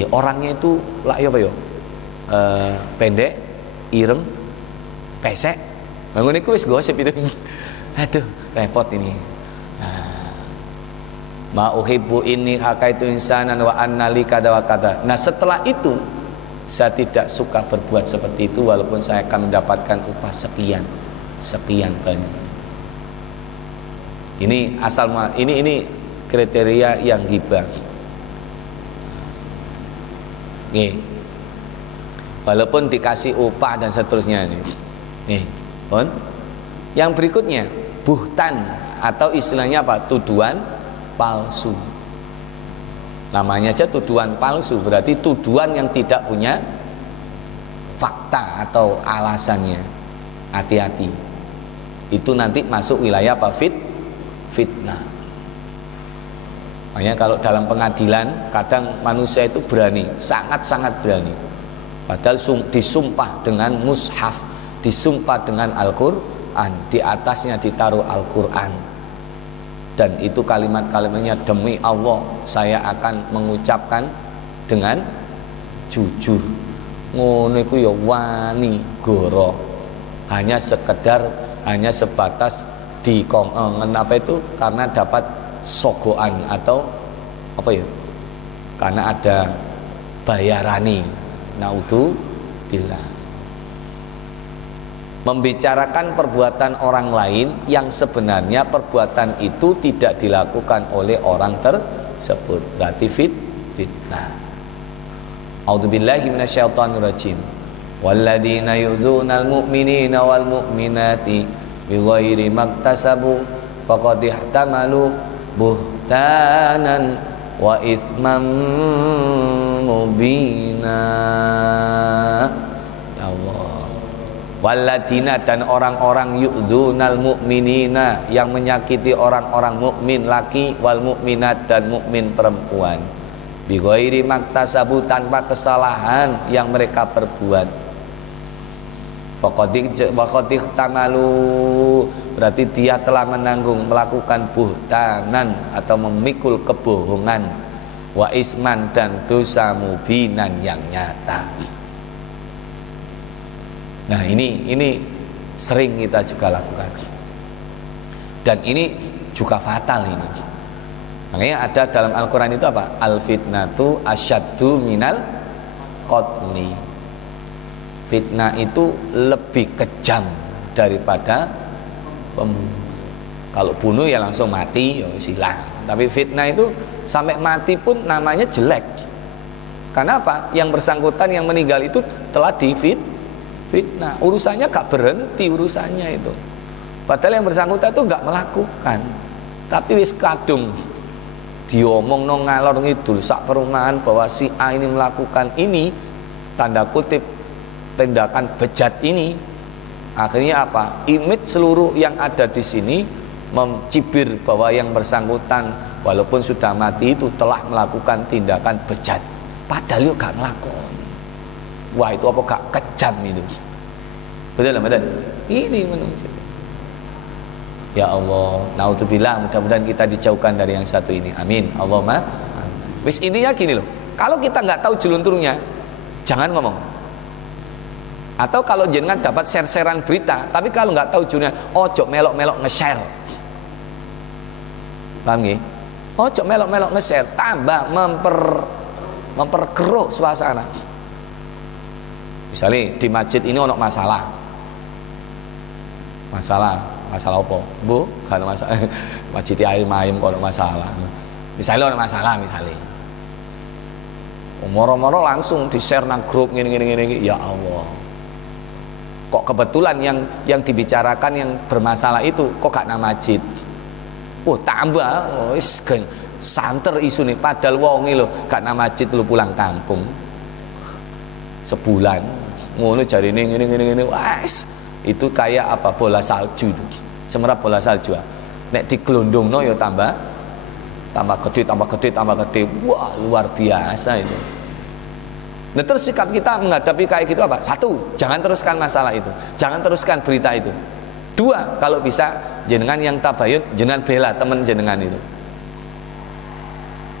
Orangnya itu lah ya apa ya? Pendek, ireng, pesek. Bangun iku wis gosip itu. Aduh, repot ini. Ma uhibbu inni hakaitu insanan wa annali kada wa kada. Nah, setelah itu saya tidak suka berbuat seperti itu walaupun saya akan mendapatkan upah sekian banyak. Ini ini kriteria yang ghibah. Nih, walaupun dikasih upah dan seterusnya nih, pun. Yang berikutnya buhtan atau istilahnya apa? Tuduhan palsu. Namanya aja tuduhan palsu, berarti tuduhan yang tidak punya fakta atau alasannya. Hati-hati. Itu nanti masuk wilayah apa? Fitnah. Makanya kalau dalam pengadilan kadang manusia itu berani, sangat-sangat berani. Padahal disumpah dengan mushaf, disumpah dengan Al-Quran, di atasnya ditaruh Al-Quran. Dan itu kalimat-kalimatnya, demi Allah saya akan mengucapkan dengan jujur. Ngono iku ya wani goro. Hanya sebatas kenapa itu? Karena dapat sogoan atau apa ya? Karena ada bayarani. Naudzubillah. Membicarakan perbuatan orang lain yang sebenarnya perbuatan itu tidak dilakukan oleh orang tersebut, berarti fitnah. A'udzubillahi minasyaitonirrajim. Walladzina yu'dzunal mu'minina wal mu'minati bighairi maktasabu faqad ihtamalu buhtanan wa itsman mubina. Ya Allah. Waladina, dan orang-orang yu'dzunal mu'minina, yang menyakiti orang-orang mukmin laki wal mukminat, dan mukmin perempuan, bighairi maktasabu, tanpa kesalahan yang mereka perbuat. Faqad ihtamalu, berarti dia telah menanggung, melakukan buhtanan atau memikul kebohongan, wa isman, dan dosa mubinan yang nyata. Nah ini sering kita juga lakukan, dan ini juga fatal ini. Makanya ada dalam Al-Quran itu apa? Al-fitnatu asyaddu minal qatli. Fitnah itu lebih kejam daripada pembunuh. Kalau bunuh ya langsung mati, ya silang. Tapi fitnah itu sampai mati pun namanya jelek. Karena apa? Yang bersangkutan yang meninggal itu telah fitnah, urusannya gak berhenti urusannya itu. Padahal yang bersangkutan itu gak melakukan, tapi wis kadung diomong nong ngalor ngidul sak perumahan bahwa si A ini melakukan ini, tanda kutip tindakan bejat ini. Akhirnya apa? Image seluruh yang ada di sini mencibir bahwa yang bersangkutan walaupun sudah mati itu telah melakukan tindakan bejat, padahal yuk gak melakukan. Wah, itu apa gak kejam itu? Betul lah, betul. Ini manusia. Ya Allah, naudzubillah, mudah-mudahan kita dijauhkan dari yang satu ini. Amin. Allahumma. Wis intinya gini loh. Kalau kita nggak tahu jelunturnya, jangan ngomong. Atau kalau jenengan dapat share-sharean berita, tapi kalau nggak tahu jelunturnya, ojo melok-melok nge-share. Paham nggih? Ojo melok-melok nge-share, tambah memperkeruh suasana. Misalnya di masjid ini ono masalah apa? Bu, kalau masalah masjid ayam kalau masalah. Misalnya ono masalah, misalnya moro-moro langsung di-share nang grup gini. Ya Allah. Kok kebetulan yang dibicarakan yang bermasalah itu kok gak nang masjid. Tambah wis santer isu nih, padahal wong lho gak nang masjid lu pulang kampung. Sebulan ngono jarine ngene wes itu kayak apa, bola salju itu, semerap bola salju. Nek diglondongno ya tambah gede, wah luar biasa itu. Nah terus sikap kita menghadapi kayak gitu apa? Satu, jangan teruskan masalah itu, jangan teruskan berita itu. Dua, kalau bisa jenengan yang tabayun, jenengan bela teman jenengan itu.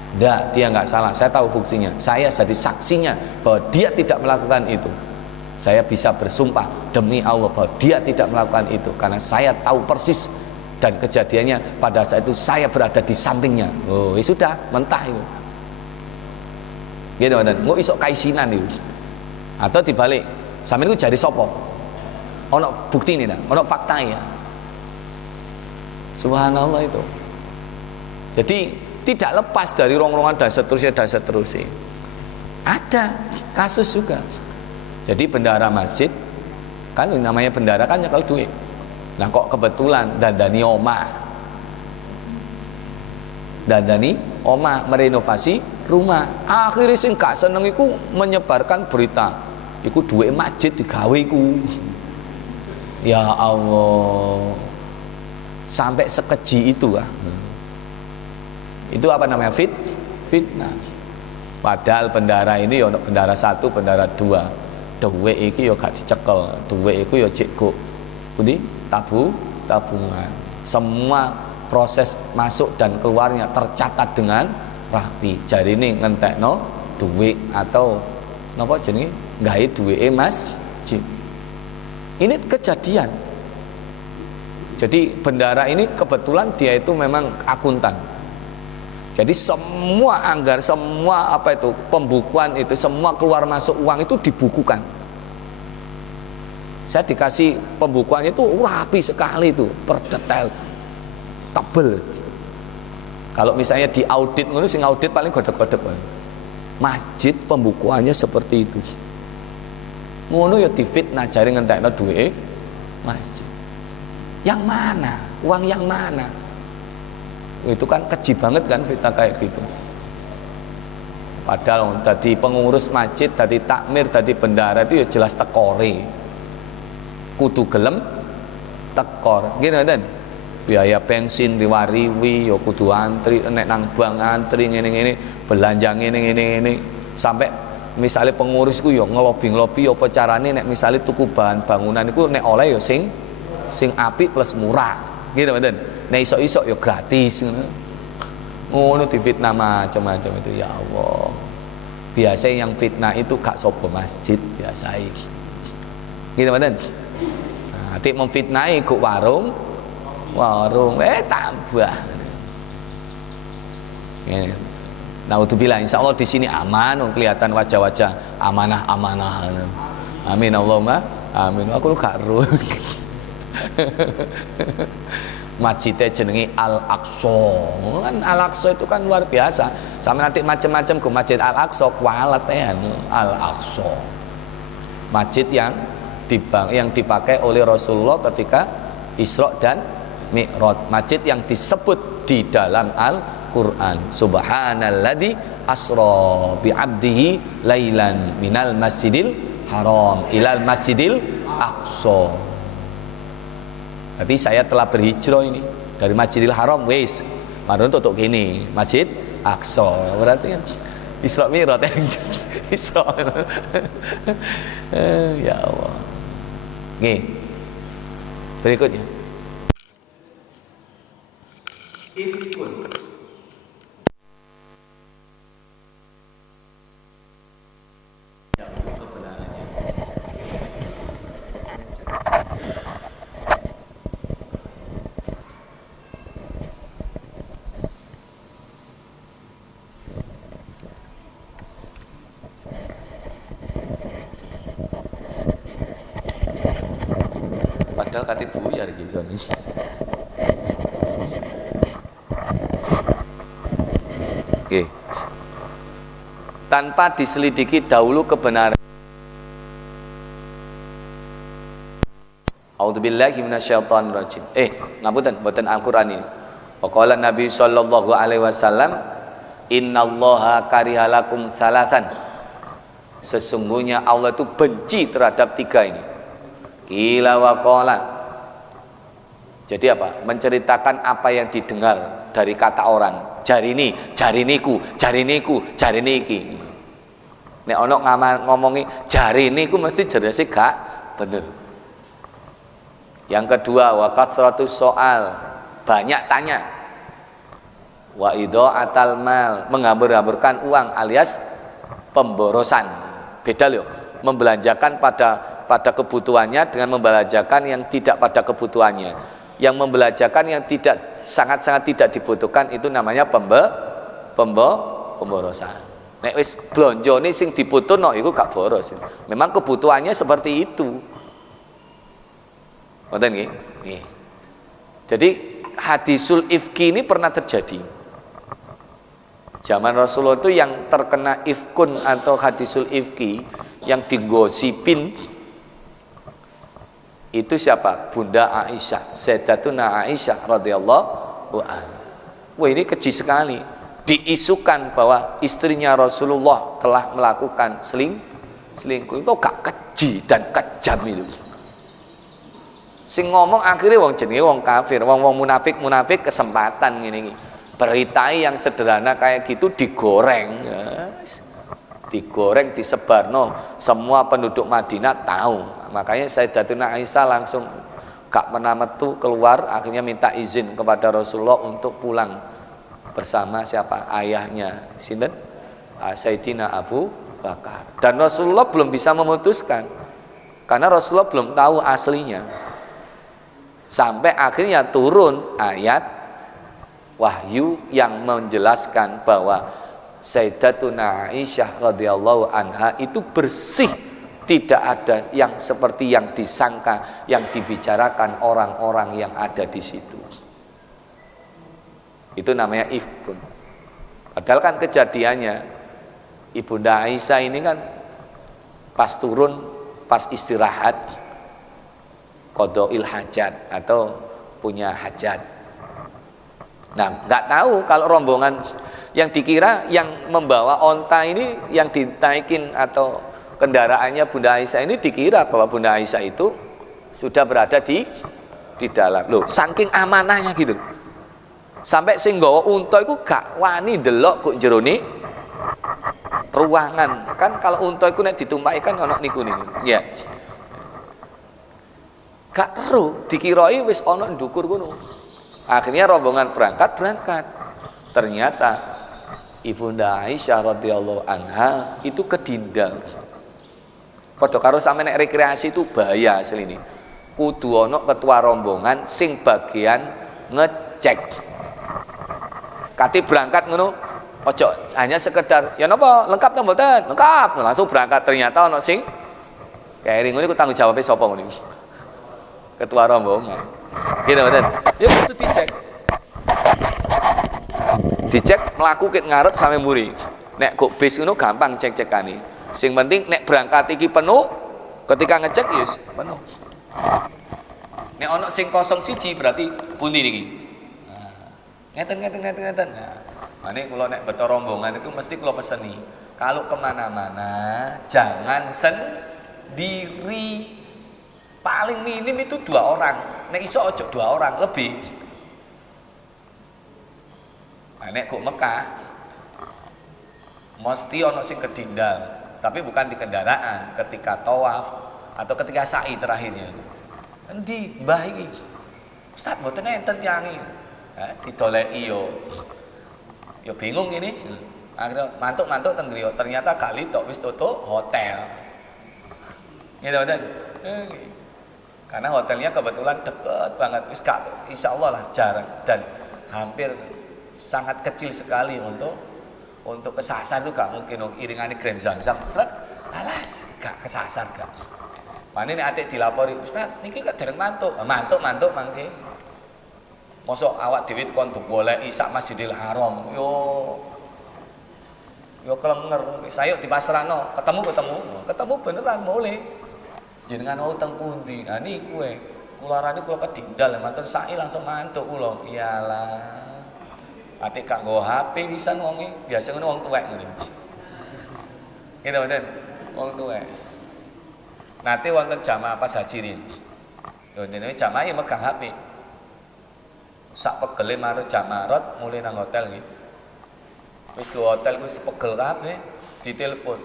Enggak, dia nggak salah, saya tahu buktinya, saya jadi saksinya bahwa dia tidak melakukan itu. Saya bisa bersumpah demi Allah bahwa dia tidak melakukan itu, karena saya tahu persis dan kejadiannya pada saat itu saya berada di sampingnya. Oh, ya sudah, mentah itu. Gitu kan, mau isok kaisinan itu. Atau dibalik, sampeyan itu jadi sopo? Ono bukti ini, ono fakta ya. Subhanallah itu. Jadi tidak lepas dari rong-rongan dan seterusnya. Ada kasus juga. Jadi bendahara masjid, kan namanya bendahara kan nyekel duit. Nah kok kebetulan dandani oma merenovasi rumah. Akhirnya sing gak seneng iku menyebarkan berita, iku duit masjid digawe iku. Ya Allah, sampai sekeji itu lah. Itu apa namanya? Fitnah. Padahal bendara ini ya untuk bendara 1, bendara 2. Duwe iki ya gak dicekel, duwe iku ya cek pundi tabungan. Semua proses masuk dan keluarnya tercatat dengan rapi. Jari ini ngentekno duwe atau napa jenenge gawe duweke masjid. Ini kejadian. Jadi bendara ini kebetulan dia itu memang akuntan. Jadi semua anggaran, semua apa itu pembukuan itu, semua keluar masuk uang itu dibukukan. Saya dikasih pembukuannya itu rapi sekali itu, per detail, tebel. Kalau misalnya di audit, sing audit paling godek-godek. Masjid pembukuannya seperti itu. Ngono ya difitnah jari ngentekno duwe masjid. Yang mana? Uang yang mana? Itu kan keji banget kan fitnah kayak gitu. Padahal tadi pengurus masjid, tadi takmir, tadi bendara itu ya jelas tekore. Kudu gelem tekor. Gini kan? Biaya bensin riwariwi, ya kudu antri, nek nang bank antri ngene-ngene, belanja ngene-ngene, sampai misalnya pengurus ku ya ngelobi-ngelobi apa carane nek misalnya tuku bahan bangunan iku nek oleh ya sing apik plus murah. Gitu kan? Nek iso-iso ya gratis ngono. Ngono difitnah macam-macam itu, ya Allah. Biasanya yang fitnah itu gak sopo masjid biasa. Gitu kan? Nah, atik memfitnahi kok warung tambah. Ini. Naudzubillah, insyaallah di sini aman, kelihatan wajah-wajah amanah. Amin Allahumma amin. Aku gak ru. Masjidnya jenengi Al-Aqsa. Kan Al-Aqsa itu kan luar biasa. Sama nanti macam-macam ke Masjid Al-Aqsa kualat ya Al-Aqsa. Masjid yang dipakai oleh Rasulullah ketika Isra dan Mi'raj. Masjid yang disebut di dalam Al-Qur'an. Subhanalladzi asra bi 'abdihi lailan minal masjidil haram ilal masjidil aqsa. Jadi saya telah berhijrah ini dari Masjidil Haram wis marun tutuk gini Masjid Aqsa. Berarti kan Isra Mi'raj. Isra. Ya Allah. Nih. Berikutnya. Ifkun. Padahal kate buyar gitu. Oke. Tanpa diselidiki dahulu kebenaran. A'udzubillahi minasyaitonir rajim. Ngapunten mboten Al-Qur'an ini. Waqala Nabi sallallahu alaihi wasallam, "Innallaha karihalakum thalathan." Sesungguhnya Allah itu benci terhadap tiga ini. Qila wa qala. Jadi apa? Menceritakan apa yang didengar dari kata orang. Jari ini, jari niku, jari niku, jari niki. Nek ono ngomongi jari niku mesti jelas gak bener. Yang kedua, wa kathratus soal, banyak tanya. Wa idha'atal mal, menghambur-hamburkan uang alias pemborosan. Beda loh, membelanjakan pada kebutuhannya dengan membelanjakan yang tidak pada kebutuhannya. Yang membelanjakan yang tidak sangat-sangat tidak dibutuhkan itu namanya pemborosan. Nek wis blonjone sing dibutuhno iku gak boros. Memang kebutuhannya seperti itu. Ngoten nggih? Nggih. Jadi hadisul ifki ini pernah terjadi. Zaman Rasulullah itu yang terkena ifkun atau hadisul ifki yang digosipin itu siapa? Bunda Aisyah, Sayyidatuna Aisyah radhiyallahu anha. Wah, ini keji sekali. Diisukan bahwa istrinya Rasulullah telah melakukan selingkuh. Itu gak keji dan kejam itu. Sing ngomong akhirnya wong jenenge wong kafir, wong munafik kesempatan ngene iki. Berita yang sederhana kayak gitu digoreng. Digoreng, disebarno, semua penduduk Madinah tahu. Makanya Sayyidatuna Aisyah langsung gak pernah metu keluar, akhirnya minta izin kepada Rasulullah untuk pulang bersama siapa? Ayahnya, sinten? Sayyidina Abu Bakar. Dan Rasulullah belum bisa memutuskan karena Rasulullah belum tahu aslinya. Sampai akhirnya turun ayat wahyu yang menjelaskan bahwa Sayyidatuna Aisyah radhiyallahu anha itu bersih, tidak ada yang seperti yang disangka, yang dibicarakan orang-orang yang ada di situ. Itu namanya ifkun. Padahal kan kejadiannya Ibunda Aisyah ini kan pas turun, pas istirahat qada'il hajat atau punya hajat. Nah, nggak tahu kalau rombongan yang dikira yang membawa onta ini yang ditaikin atau kendaraannya Bunda Aisyah ini dikira bahwa Bunda Aisyah itu sudah berada di dalam. Loh, saking amanahnya gitu. Sampai sing nggawa unta iku gak wani delok kok jerone ruangan. Kan kalau unta iku nek ditumpaki kan ana niku. Ya. Gak ero dikirai wis ana ndukur kono. Akhirnya rombongan berangkat. Ternyata Ibunda Aisyah radhiyallahu anha itu kedindal. Padha karo sampe nek rekreasi itu bahaya asline. Kudu ana ketua rombongan sing bagian ngecek. Kati berangkat ngono, ojo hanya sekedar ya napa lengkap ta mboten? Lengkap, langsung berangkat. Ternyata ana sing kering ngono iku tanggung jawabe sapa ngono iku? Ketua rombongan. Gitu mboten? Ya kudu dicek. Dicek mlaku ket ngarep sampe mburi. Nek kok bis ngono gampang cek-cekane. Sing penting nek berangkat iki penuh, ketika ngecek ya penuh. Nek ana sing kosong siji berarti pundi niki? Ngeten. Nah, ini kalau nek beto rombongan itu mesti kalau peseni. Kalau kemana-mana jangan sendiri. Paling minim itu 2 orang. Nek iso ojo 2 orang lebih. Nah, nek kok Mekah mesti ono sing kedindal, tapi bukan di kendaraan, ketika tawaf atau ketika sa'i terakhirnya itu. Endi mbah iki? Ustaz mboten enten tiange. Didoleki yo bingung ini. Akhirnya mantuk teng griya, ternyata gak litok wis tutup hotel. Gitu betul. Karena hotelnya kebetulan deket banget, wis gak insyaallah lah jarang dan hampir sangat kecil sekali untuk kesasar itu gak mungkin iringane Grand Zam-Zam sret alas gak kesasar gak. Mane nek atik dilapori, Ustaz niki kok dereng mantuk. Mantuk mangke. Mosok awak dhewe kon goleki sak Masjidil Haram. Yo kelenger. Sayo dipasrahno, ketemu beneran boleh. Jenengan mau teng pundi? Nah niku kula rani kula kedingdal manten sa'i langsung mantuk kula. Iyalah. Atik gak nggo HP pisan wonge. Biasa ngono wong tuwek ngono. Gitu mboten? Wong tuwek. Nate wonten jamaah pas haji rin. Yo dene jamaah ya megang HP. Sak pegele marang Jamarot mulai nang hotel nggih. Wis ke hotel wis pegel kabeh, ditelepon.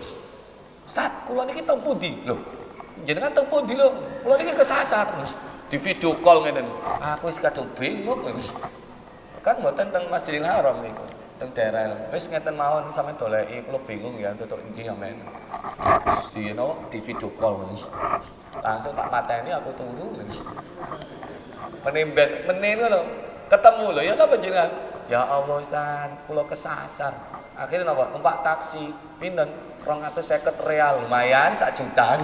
Ustaz, kula niki teng pundi? Lho, jenengan teng pundi lho? Kula niki kesasar. Di video call ngeten. Aku wis kadung bingung. Kan mboten teng Masjidil Haram niku, teng daerah. Wis ngeten mawon sampe doleki kula bingung ya tutuk endi sampean. Dino di video call ngene. Langsung tak mateni aku turu. Menen ngono. Ketemu lho ya napa jenengan? Ya Allah Ustaz, kula kesasar. Akhirnya napa? Numpak taksi. Pinten? 250 real, lumayan 1 juta.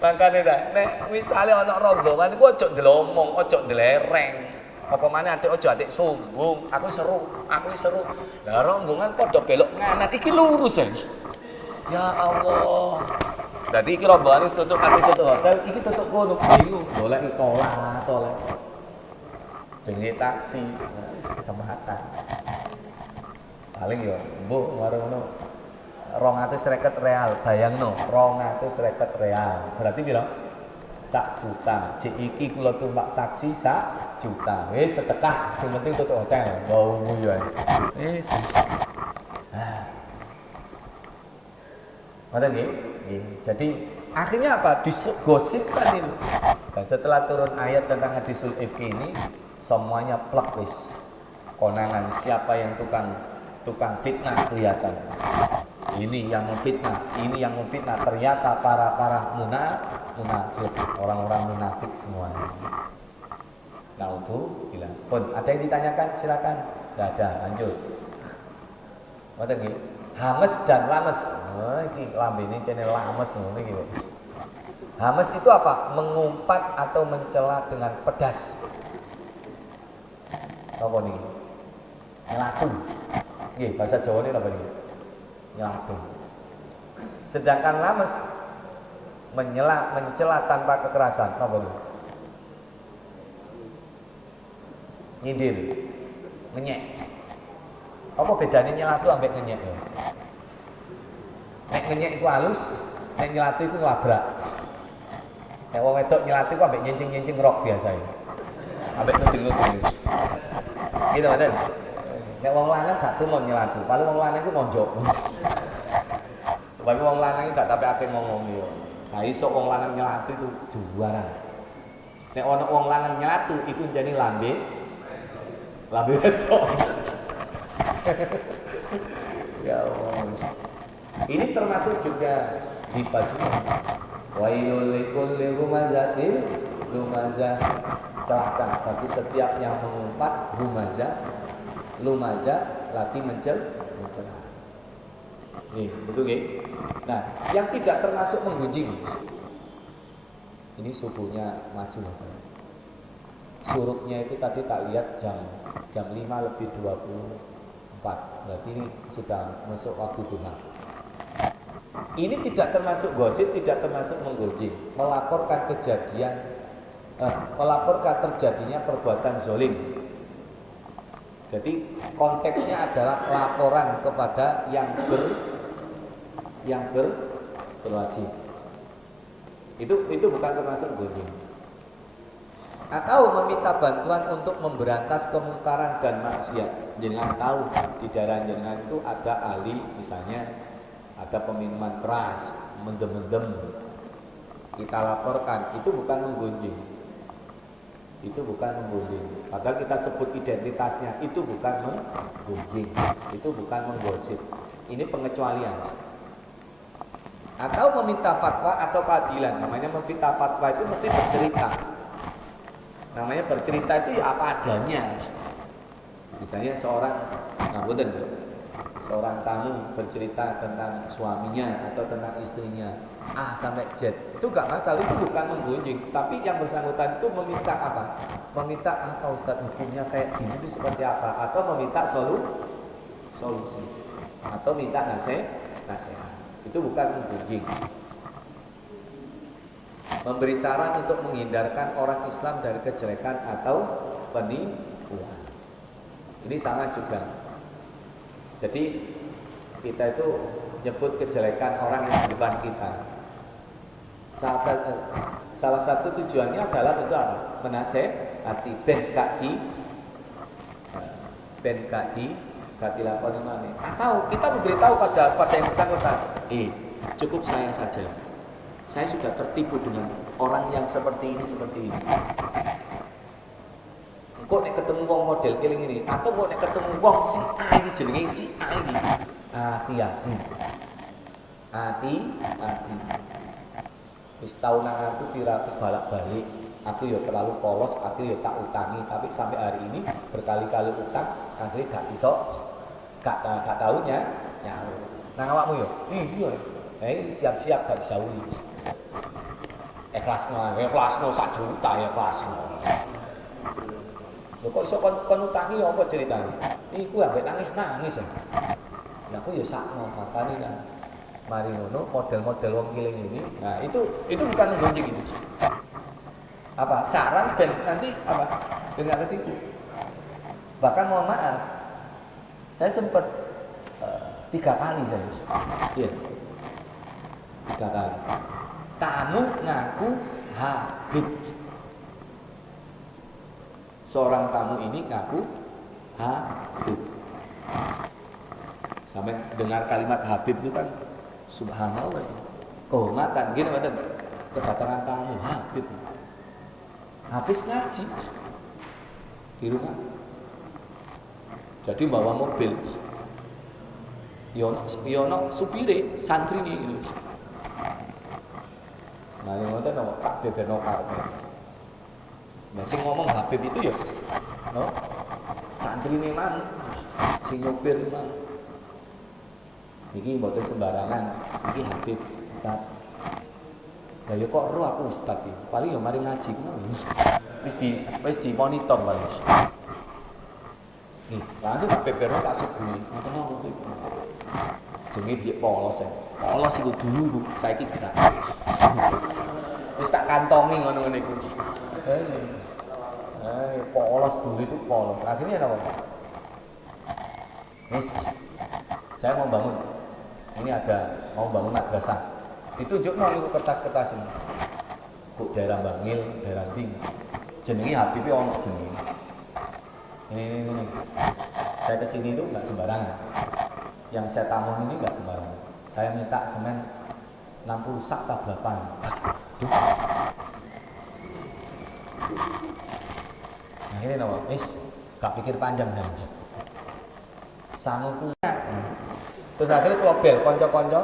Makane ta, nek misale ana rombongan iku aja ndelomong, aja ndelereng. Apa maneh atik aja atik sombong. Aku seru. Lah rombongan padha belok nganan iki lurus ya. Ya Allah. Dadi iki rombongan wis tutuk hotel, iki tutuk kono bingung. Golek tolak. Jenenge taksi, kesempatan. Paling yo, mbok warung ngono 250 real, bayangno 250 real. Berarti piro? 1 juta. Cek iki kula tumpak saksi 1 juta. Wis sedekah, sing penting tutuk hotel. Wau yo. Wis. Ngoten nggih. Jadi akhirnya apa? Digosipkan ini. Dan setelah turun ayat tentang hadisul ifki ini, semuanya plek wis. Konangan siapa yang tukang fitnah kelihatan. Ini yang memfitnah, ternyata para munafik, orang-orang munafik semuanya. Naudzubillah. Pun ada yang ditanyakan silakan. Enggak ada, lanjut. Ngoten nggih. Hames dan lames. Oh, iki lambene jenenge lames ngono iki. Hames itu apa? Mengumpat atau mencela dengan pedas. Apa niki? Nyelatu. Nggih, bahasa Jawa ini apa niki? Nyelatu. Sedangkan lames mencela tanpa kekerasan. Apa niki? nyindir, ngenyek. Apa bedanya nyelatu ambek ngenyek ya? Nek ngenyek iku halus, nek nyelatu iku nglabrak. Nek wong wedok nyelatu iku ambek nyencing-nyencing rok biasa ya. Ambek nudil-nudil. Gitu kan? Nek wong lanang gak tumun nyelatu, paling wong lanang iku monjok. Sebab wong lanang iki gak tapi ate ngomong yo. Nah iso wong lanang nyelatu itu juara. Nek ana wong lanang nyelatu iku jane lambe wedok. Ya Allah. Ini termasuk juga di pajuan. Wailul likulli humazatil lumazah, celaka bagi setiap yang mengumpat, lumazah lagi mencela. Nih, betul nggih? Nah, yang tidak termasuk menggunjing. Ini subuhnya maju. Surupnya itu tadi tak lihat jam 5:24. Berarti ini sudah masuk waktu duha. Ini tidak termasuk gosip, tidak termasuk menggunjing. Melaporkan terjadinya perbuatan zolim. Jadi konteksnya adalah laporan kepada yang berwajib. Itu bukan termasuk gunjing. Atau meminta bantuan untuk memberantas kemungkaran dan maksiat. Jangan tahu di daerah jenengan itu ada ahli, misalnya ada peminuman keras, mendem-mendem. Kita laporkan, itu bukan menggunjing. Itu bukan menggunjing. Padahal kita sebut identitasnya, itu bukan menggunjing. Itu bukan menggosip. Ini pengecualian. Atau meminta fatwa atau keadilan. Namanya meminta fatwa itu mesti bercerita. Namanya bercerita itu ya apa adanya. Misalnya seorang tamu bercerita tentang suaminya atau tentang istrinya A sampai Z, itu gak masalah, itu bukan menggunjing. Tapi yang bersangkutan itu meminta apa? Meminta apa Ustadz, hukumnya kayak gini itu seperti apa? Atau meminta solusi atau minta nasihat. Itu bukan menggunjing. Memberi saran untuk menghindarkan orang Islam dari kejelekan atau penipuan. Ini sangat juga. Jadi kita itu nyebut kejelekan orang yang di depan kita. Salah satu tujuannya adalah untuk apa? Menasehati ben gak dilakoni maneh. Atau kita memberitahu pada yang bersangkutan, cukup saya saja. Saya sudah tertipu dengan orang yang seperti ini. Kok nek ketemu wong model keling ini, atau kok nek ketemu wong si A ini jenenge si A ini. Hati-hati. Wis tau nang aku piratus balak-balik. Aku ya terlalu polos, aku ya tak utangi, tapi sampai hari ini berkali-kali utang, akhirnya gak taunya nyaur. Nang awakmu ya? Iya. Siap-siap gak disauri. Ikhlasno 1 juta ya ikhlasno. Lho kok iso kon utangi apa ceritane? Iku ambek nangis-nangis ya. Lah aku ya sakno makane kan. Mari ngono model-model wong kiling ini. Nah, itu bukan menggunjing itu. Apa? Saran ben nanti apa? Ben gak ketipu. Bahkan mohon maaf. Saya sempat 3 kali saya. Iya. 3 kali. Tamu ngaku Habib. Seorang tamu ini ngaku Habib. Sampai dengar kalimat Habib itu kan subhanallah. Kehormatan gini betul. Kedatangan tamu Habib. Habis ngaji di rumah. Jadi bawa mobil. Yono supire santri ini. Nah, yang ngoten tak bebeno karepe. Nah, sing ngomong Habib itu ya santrine mang, sing nyopir mang. Iki mboten sembarangan, iki Habib Ustaz. Lah ya kok ro aku Ustaz iki. Paling ya mari ngaji ngono. Wis di monitor paling. Nih, langsung bebeno tak suguhi. Ngoten ngono iki. Jenenge piye polos ya. Polos iku dulu, saiki gak. Wis tak kantongi ngono-ngono iku. Polos dulu itu polos. Akhirnya apa? Saya mau bangun. Ini mau bangun madrasah. Ditunjuk niku kertas-kertas ini. Kok daerah Bangil, daerah Ding. Jenenge Habib ono jenenge. Ini. Saya kesini itu nggak sembarangan. Yang saya tamun ini nggak sembarangan. Saya minta semen 60 sak tablapan. Aduh. Akhirnya nama, gak pikir panjang dan sangu punya. Terus akhirnya kalau bel, konco-konco,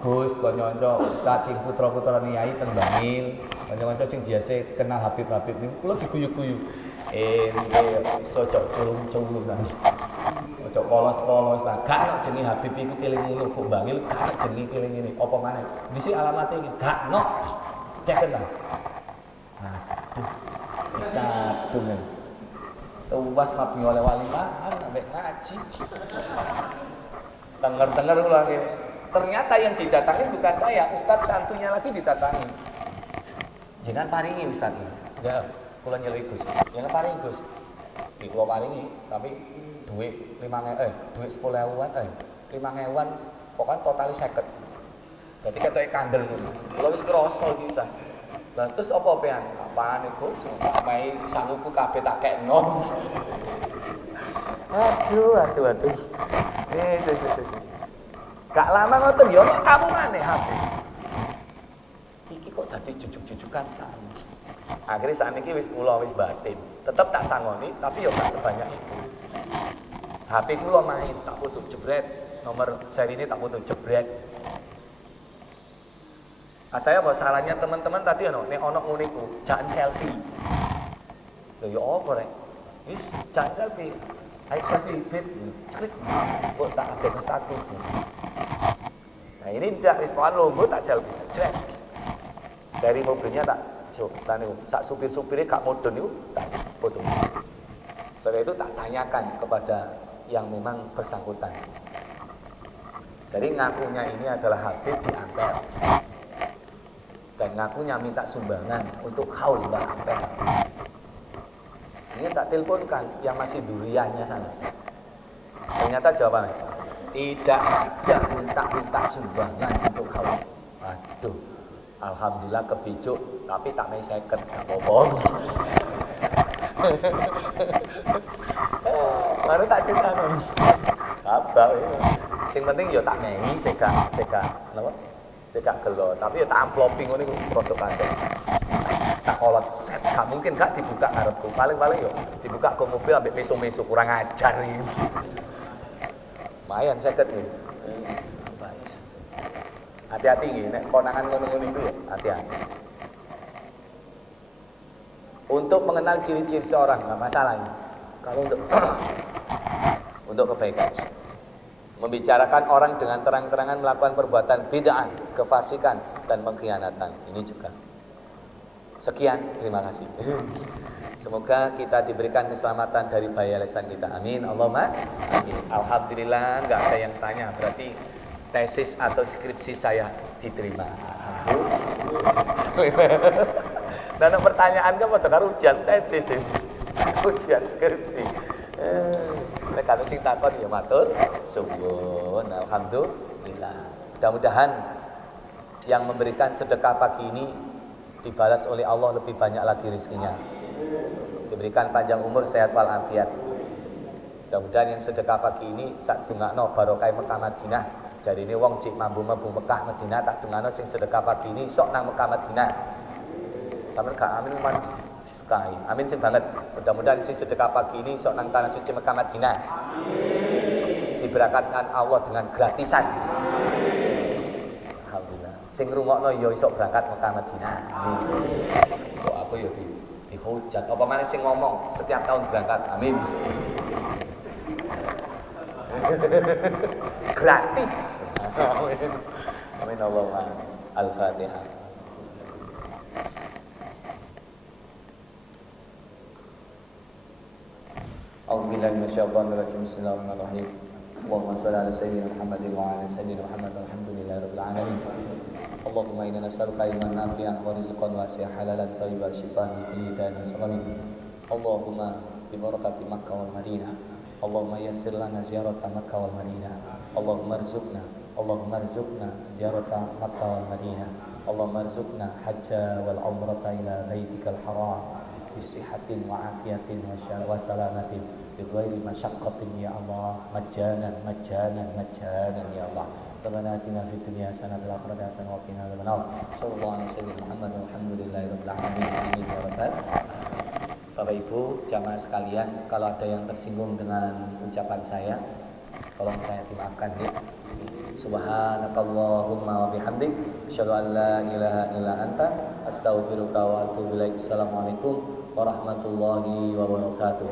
Gus, konco-konco, Ustaz, sing putra-putra Nyai Tengbangil, konco-konco sing biasa kenal Habib-Habib ini, kalau diguyu-guyu, socok culung-culung kan, socok polos-polos lah, gak no jenis Habib itu kiling ini, Buk Bangil, gak no jenis kiling ini, apa mana? Di sini alamatnya ini, gak no, cek kan? Aduh, kadung kan. Tuwas nabi oleh wali mahan sampai ngaji. Dengar-dengar lagi. Ternyata yang didatangi bukan saya, Ustadz santunya lagi didatangi. Jangan paringi Ustadz ini. Ya, kula nyeluk Gus. Jangan paringi Gus. Iki kula paringi, tapi duit 10.000-an, 5.000-an, pokoknya totalnya 50. Jadi ketoke kandel ngono. Kula wis krasa iki Ustaz. Lah terus apa pean? Apane Gus? Omahe sanguku kabeh tak kekno. Aduh. Gak lama ngoten ya kok kamu maneh HP. Iki kok dadi jujuk-jujukan kamu. Akhirnya saat ini wis kula wis batin. Tetep tak sangoni tapi ya gak sebanyak itu. HP kula main tak foto jebret. Nomor seri ini tak foto jebret. Saya mau salahnya teman-teman tadi nek ono ngono iku, jangan selfie. Lho ya apa rek? Wis jangan selfie. Ayo selfie bit. Cepet. Kok tak update status. Nah ini ndak wis pokoke logo tak selfie. Jrek. Seri mobilnya tak niku. Sak supir-supire gak modern niku tak foto. Setelah itu tak tanyakan kepada yang memang bersangkutan. Jadi ngakunya ini adalah Habib di Ampel. Dan ngakunya minta sumbangan untuk haul Mbak Ampel. Ini tak teleponkan yang masih duriannya sana. Ternyata jawabannya tidak ada minta sumbangan untuk haul. Aduh, alhamdulillah kebijuk, tapi tak main seket, tak apa-apa. Baru tak cerita non. Apa itu? Sing penting yo tak ngengi seka, napa? Seka gelo, tapi ya tak amploping ngono iku produk Anda. Tak kolot set, gak mungkin gak dibuka ngarepku. Paling-paling yo dibuka ke mobil ambek meso-meso kurang ajar iki. Lumayan seket iki. Baik. Hati-hati iki nek konangan ngono-ngono itu ya, hati-hati. Untuk mengenal ciri-ciri seorang enggak masalah ini. Kalau untuk kebaikan. Membicarakan orang dengan terang-terangan melakukan perbuatan bid'ah, kefasikan dan pengkhianatan. Ini juga. Sekian, terima kasih. Semoga kita diberikan keselamatan dari bahaya lisan kita. Amin. Allahumma amin. Alhamdulillah enggak ada yang tanya, berarti tesis atau skripsi saya diterima. Alhamdulillah. Dan pertanyaan kan pada ujian tesis ini. Ujian skripsi. Nek kata sing takon ya matur suwun. Alhamdulillah. Mudah-mudahan yang memberikan sedekah pagi ini dibalas oleh Allah lebih banyak lagi rezekinya. Diberikan panjang umur, sehat walafiat. Mudah-mudahan yang sedekah pagi ini sak dungakno barokah Mekah Madinah. Jadi ini wong cik mambu-mambu Mekah Madinah tak dungakno sing sedekah pagi ini sok nang Mekah Madinah. Sampeyan gak amin umat disukai. Amin sing banget. Mudah-mudahan sing sedekah pagi ini sok nang tanah suci Mekah Madinah. Amin. Diberkatkan Allah dengan gratisan. Amin. Alhamdulillah. Sing ngrungokno ya iso berangkat Mekah Madinah. Amin. Kok aku ya dihujat. Apa maneh sing ngomong setiap tahun berangkat. Amin. Gratis. Amin. Amin Allahumma. Al-Fatihah. A'udzubillahi minasyaitonir rajim. Bismillahirrahmanirrahim. Allahumma shalli ala sayyidina Muhammadin wa ala sayyidina Muhammad. Alhamdulillahirabbil alamin. Allahumma inna nas'aluka ilman nafi'an wa rizqan wasi'an halalan thayyiban shifaan min kulli da'in wa saqamin. Allahumma bi barakati Makkah wal Madinah. Allahumma yassir lana ziyarata Makkah wal Madinah. Allahumma arzuqna ziyarata Makkah wal Madinah. Allahumma arzuqna hajja wal umrata ila baitikal haram fi sihhatin wa afiyatin wa salamatin bi ghairi masyaqqatin ya Allah, majjanan ya Allah. Rabbana atina fid dunya hasanah wa fil akhirati hasanah wa qina adzabannar. Sallallahu alaihi wasallam Muhammad walhamdulillahirabbil alamin. Amin ya rabbal. Bapak Ibu jamaah sekalian, kalau ada yang tersinggung dengan ucapan saya, tolong saya dimaafkan ya. Subhanakallahumma wa bihamdik, asyhadu an la ilaha illa anta, astaghfiruka wa atubu ilaik. Assalamualaikum warahmatullahi wabarakatuh.